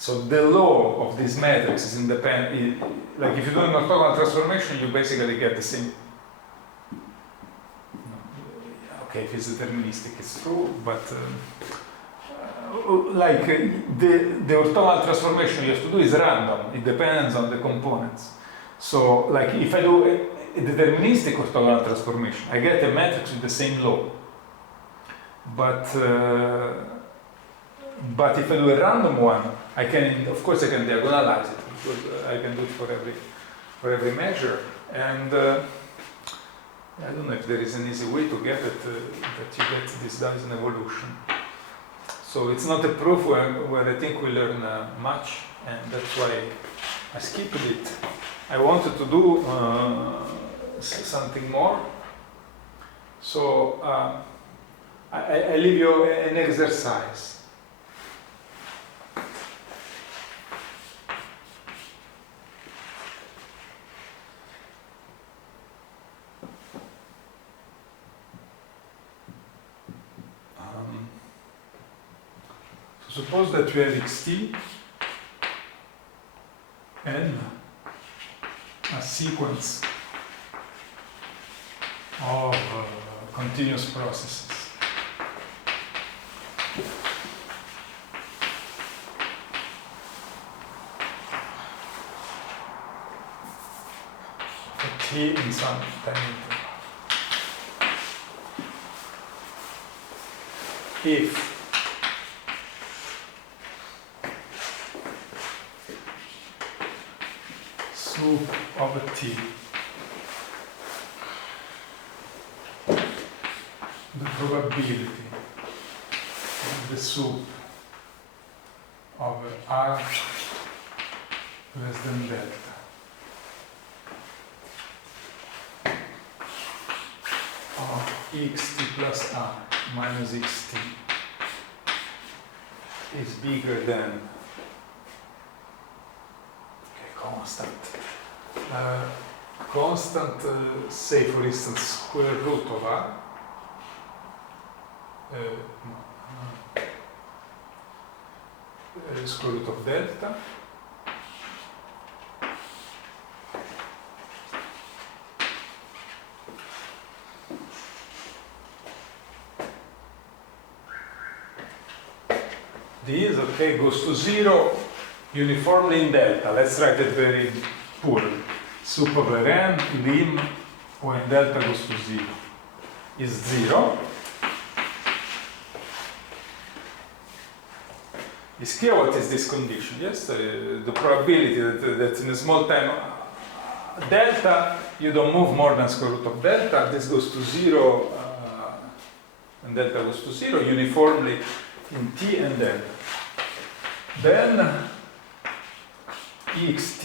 so the law of this matrix is independent. Like if you do an orthogonal transformation, you basically get the same. Okay, if it's deterministic, it's true, but like the orthogonal transformation you have to do is random. It depends on the components. So, like if I do a deterministic orthogonal transformation, I get a matrix with the same law. But if I do a random one, of course I can diagonalize it because I can do it for every measure. And I don't know if there is an easy way to get it that you get this Dyson evolution. So it's not a proof where I think we learn much, and that's why I skipped it. I wanted to do something more. So I leave you an exercise. Suppose that you have xt and a sequence of continuous processes. For t in some time interval. If soup of t, the probability of the soup of r less than delta of xt plus r minus xt is bigger than constant. Say for instance, square root of r. Square root of delta. This, okay, goes to 0 uniformly in delta. Let's write it very poorly. Sup over n, lim, when delta goes to 0, is 0. Is clear what is this condition? Yes, the probability that in a small time delta, you don't move more than square root of delta. This goes to 0, and delta goes to 0 uniformly in t and delta. Then xt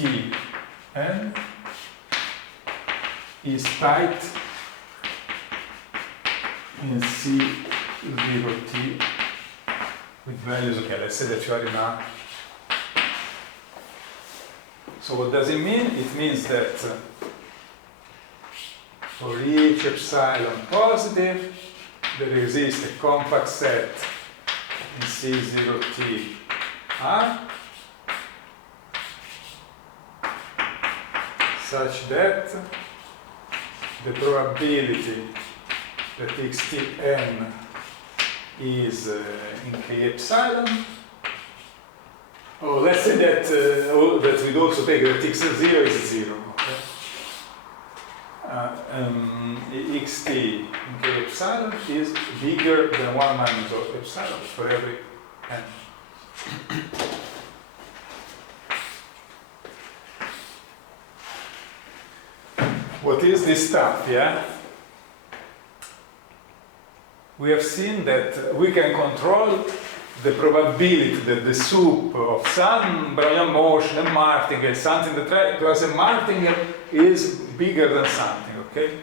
n is tight in C0t with values, okay, let's say that you are in R. So what does it mean? It means that for each epsilon positive, there exists a compact set in C0t R such that the probability that xtn is in k epsilon. Oh, let's say that that we'd also take that x0 is 0. Okay? xt in k epsilon is bigger than 1 minus epsilon for every n. What is this stuff, yeah? We have seen that we can control the probability that the soup of some Brownian motion and martingale, something that plus a martingale is bigger than something, okay?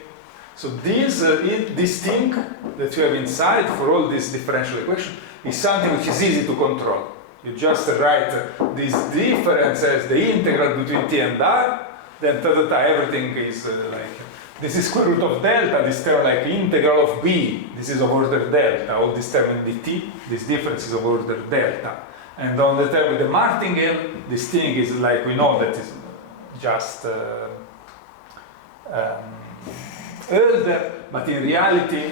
So this thing that you have inside for all this differential equation is something which is easy to control. You just write this difference as the integral between t and r, then everything is like, this is square root of delta, this term like integral of b, this is of order delta, all this term in dt, this difference is of order delta. And on the term with the martingale, this thing is like, we know that is just Elder, but in reality,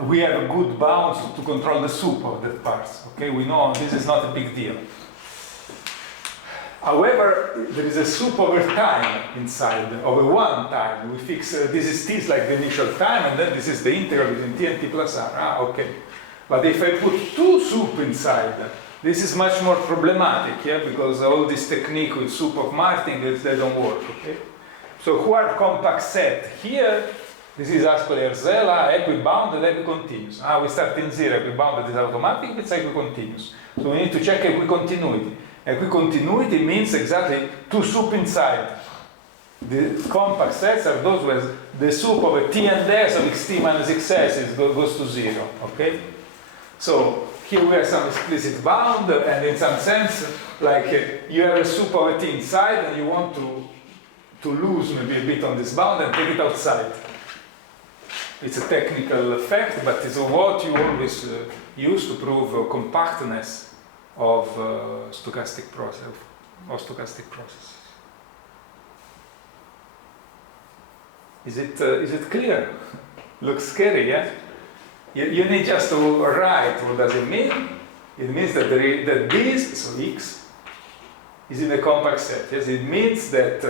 we have good bounds to control the soup of that parts. Okay, we know this is not a big deal. However, there is a soup over time inside, over one time. We fix this is t like the initial time, and then this is the integral between t and t plus r. Ah, okay. But if I put two soup inside, this is much more problematic, yeah, because all this technique with soup of martingales, they don't work. Okay. So who are compact set? Here, this is Ascoli-Arzela, equibounded, equicontinuous. We start in 0, equibounded is automatic, it's equicontinuous. So we need to check equicontinuity. Equicontinuity means exactly two soup inside. The compact sets are those where the soup of a t and s of xt minus xs goes to 0, okay? So here we have some explicit bound, and in some sense, like you have a soup of a t inside, and you want to lose maybe a bit on this bound and take it outside. It's a technical effect, but it's what you always use to prove compactness of stochastic process, Is it clear? Looks scary, yeah? You need just to write what does it mean. It means that that this, so x, is in a compact set. Yes, it means that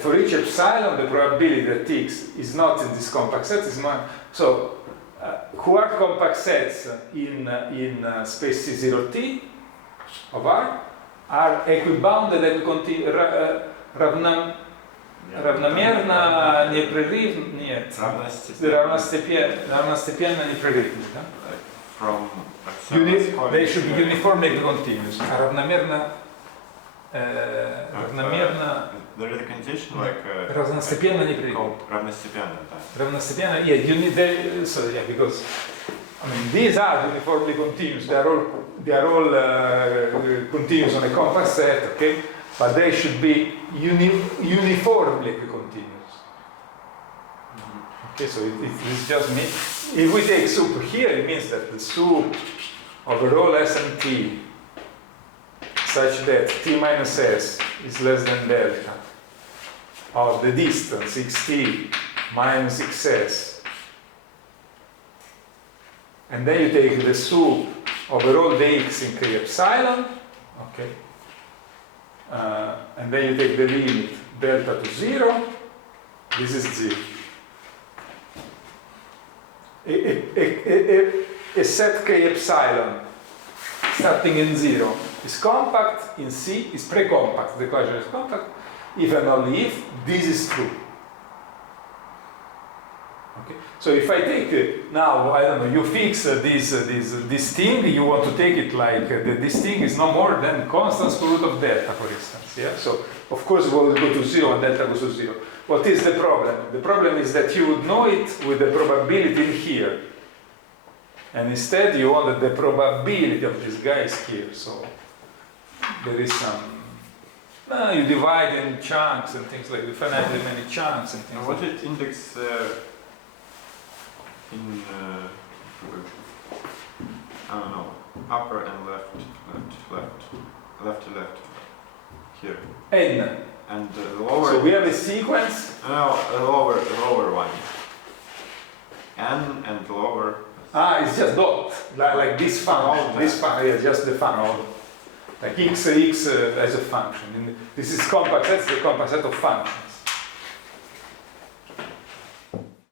for each epsilon, the probability that x is not in this compact set is not. So, who are compact sets in space C0T of R are equibounded равномерно непрерывно, нет, равностепенно непрерывно, да? They should be uniformly continuous. Равномерно there is a condition like равностепенно непрерывно. Равностепенно, да. Равностепенно, yeah, you need so yeah, because I mean these are uniformly continuous. They are all continuous on a compact set, okay? But they should be uniformly continuous. Okay, so it's just me. If we take soup here, it means that the soup over all s and t such that t minus s is less than delta of the distance xt minus xs, and then you take the soup over all the x in k epsilon, okay, and then you take the limit delta to 0, this is 0. A set k epsilon starting in 0 is compact in C, is pre-compact, the equation is compact, if and only if this is true. Okay. So if I take now, I don't know, you fix this thing, you want to take it like this thing is no more than constant square root of delta, for instance. Yeah. So of course we will go to 0 and delta goes to 0. What is the problem? The problem is that you would know it with the probability in here. And instead you want that the probability of this guy is here. So there is some. You divide in chunks and things like finitely many chunks and things. What is index in I don't know, upper and left to left here. N. And the lower. So we have a sequence. No, a lower one. N and lower. It's just dot, like this function. This function, yeah, just the function. Like x as a function. And this is compact set, the compact set of functions.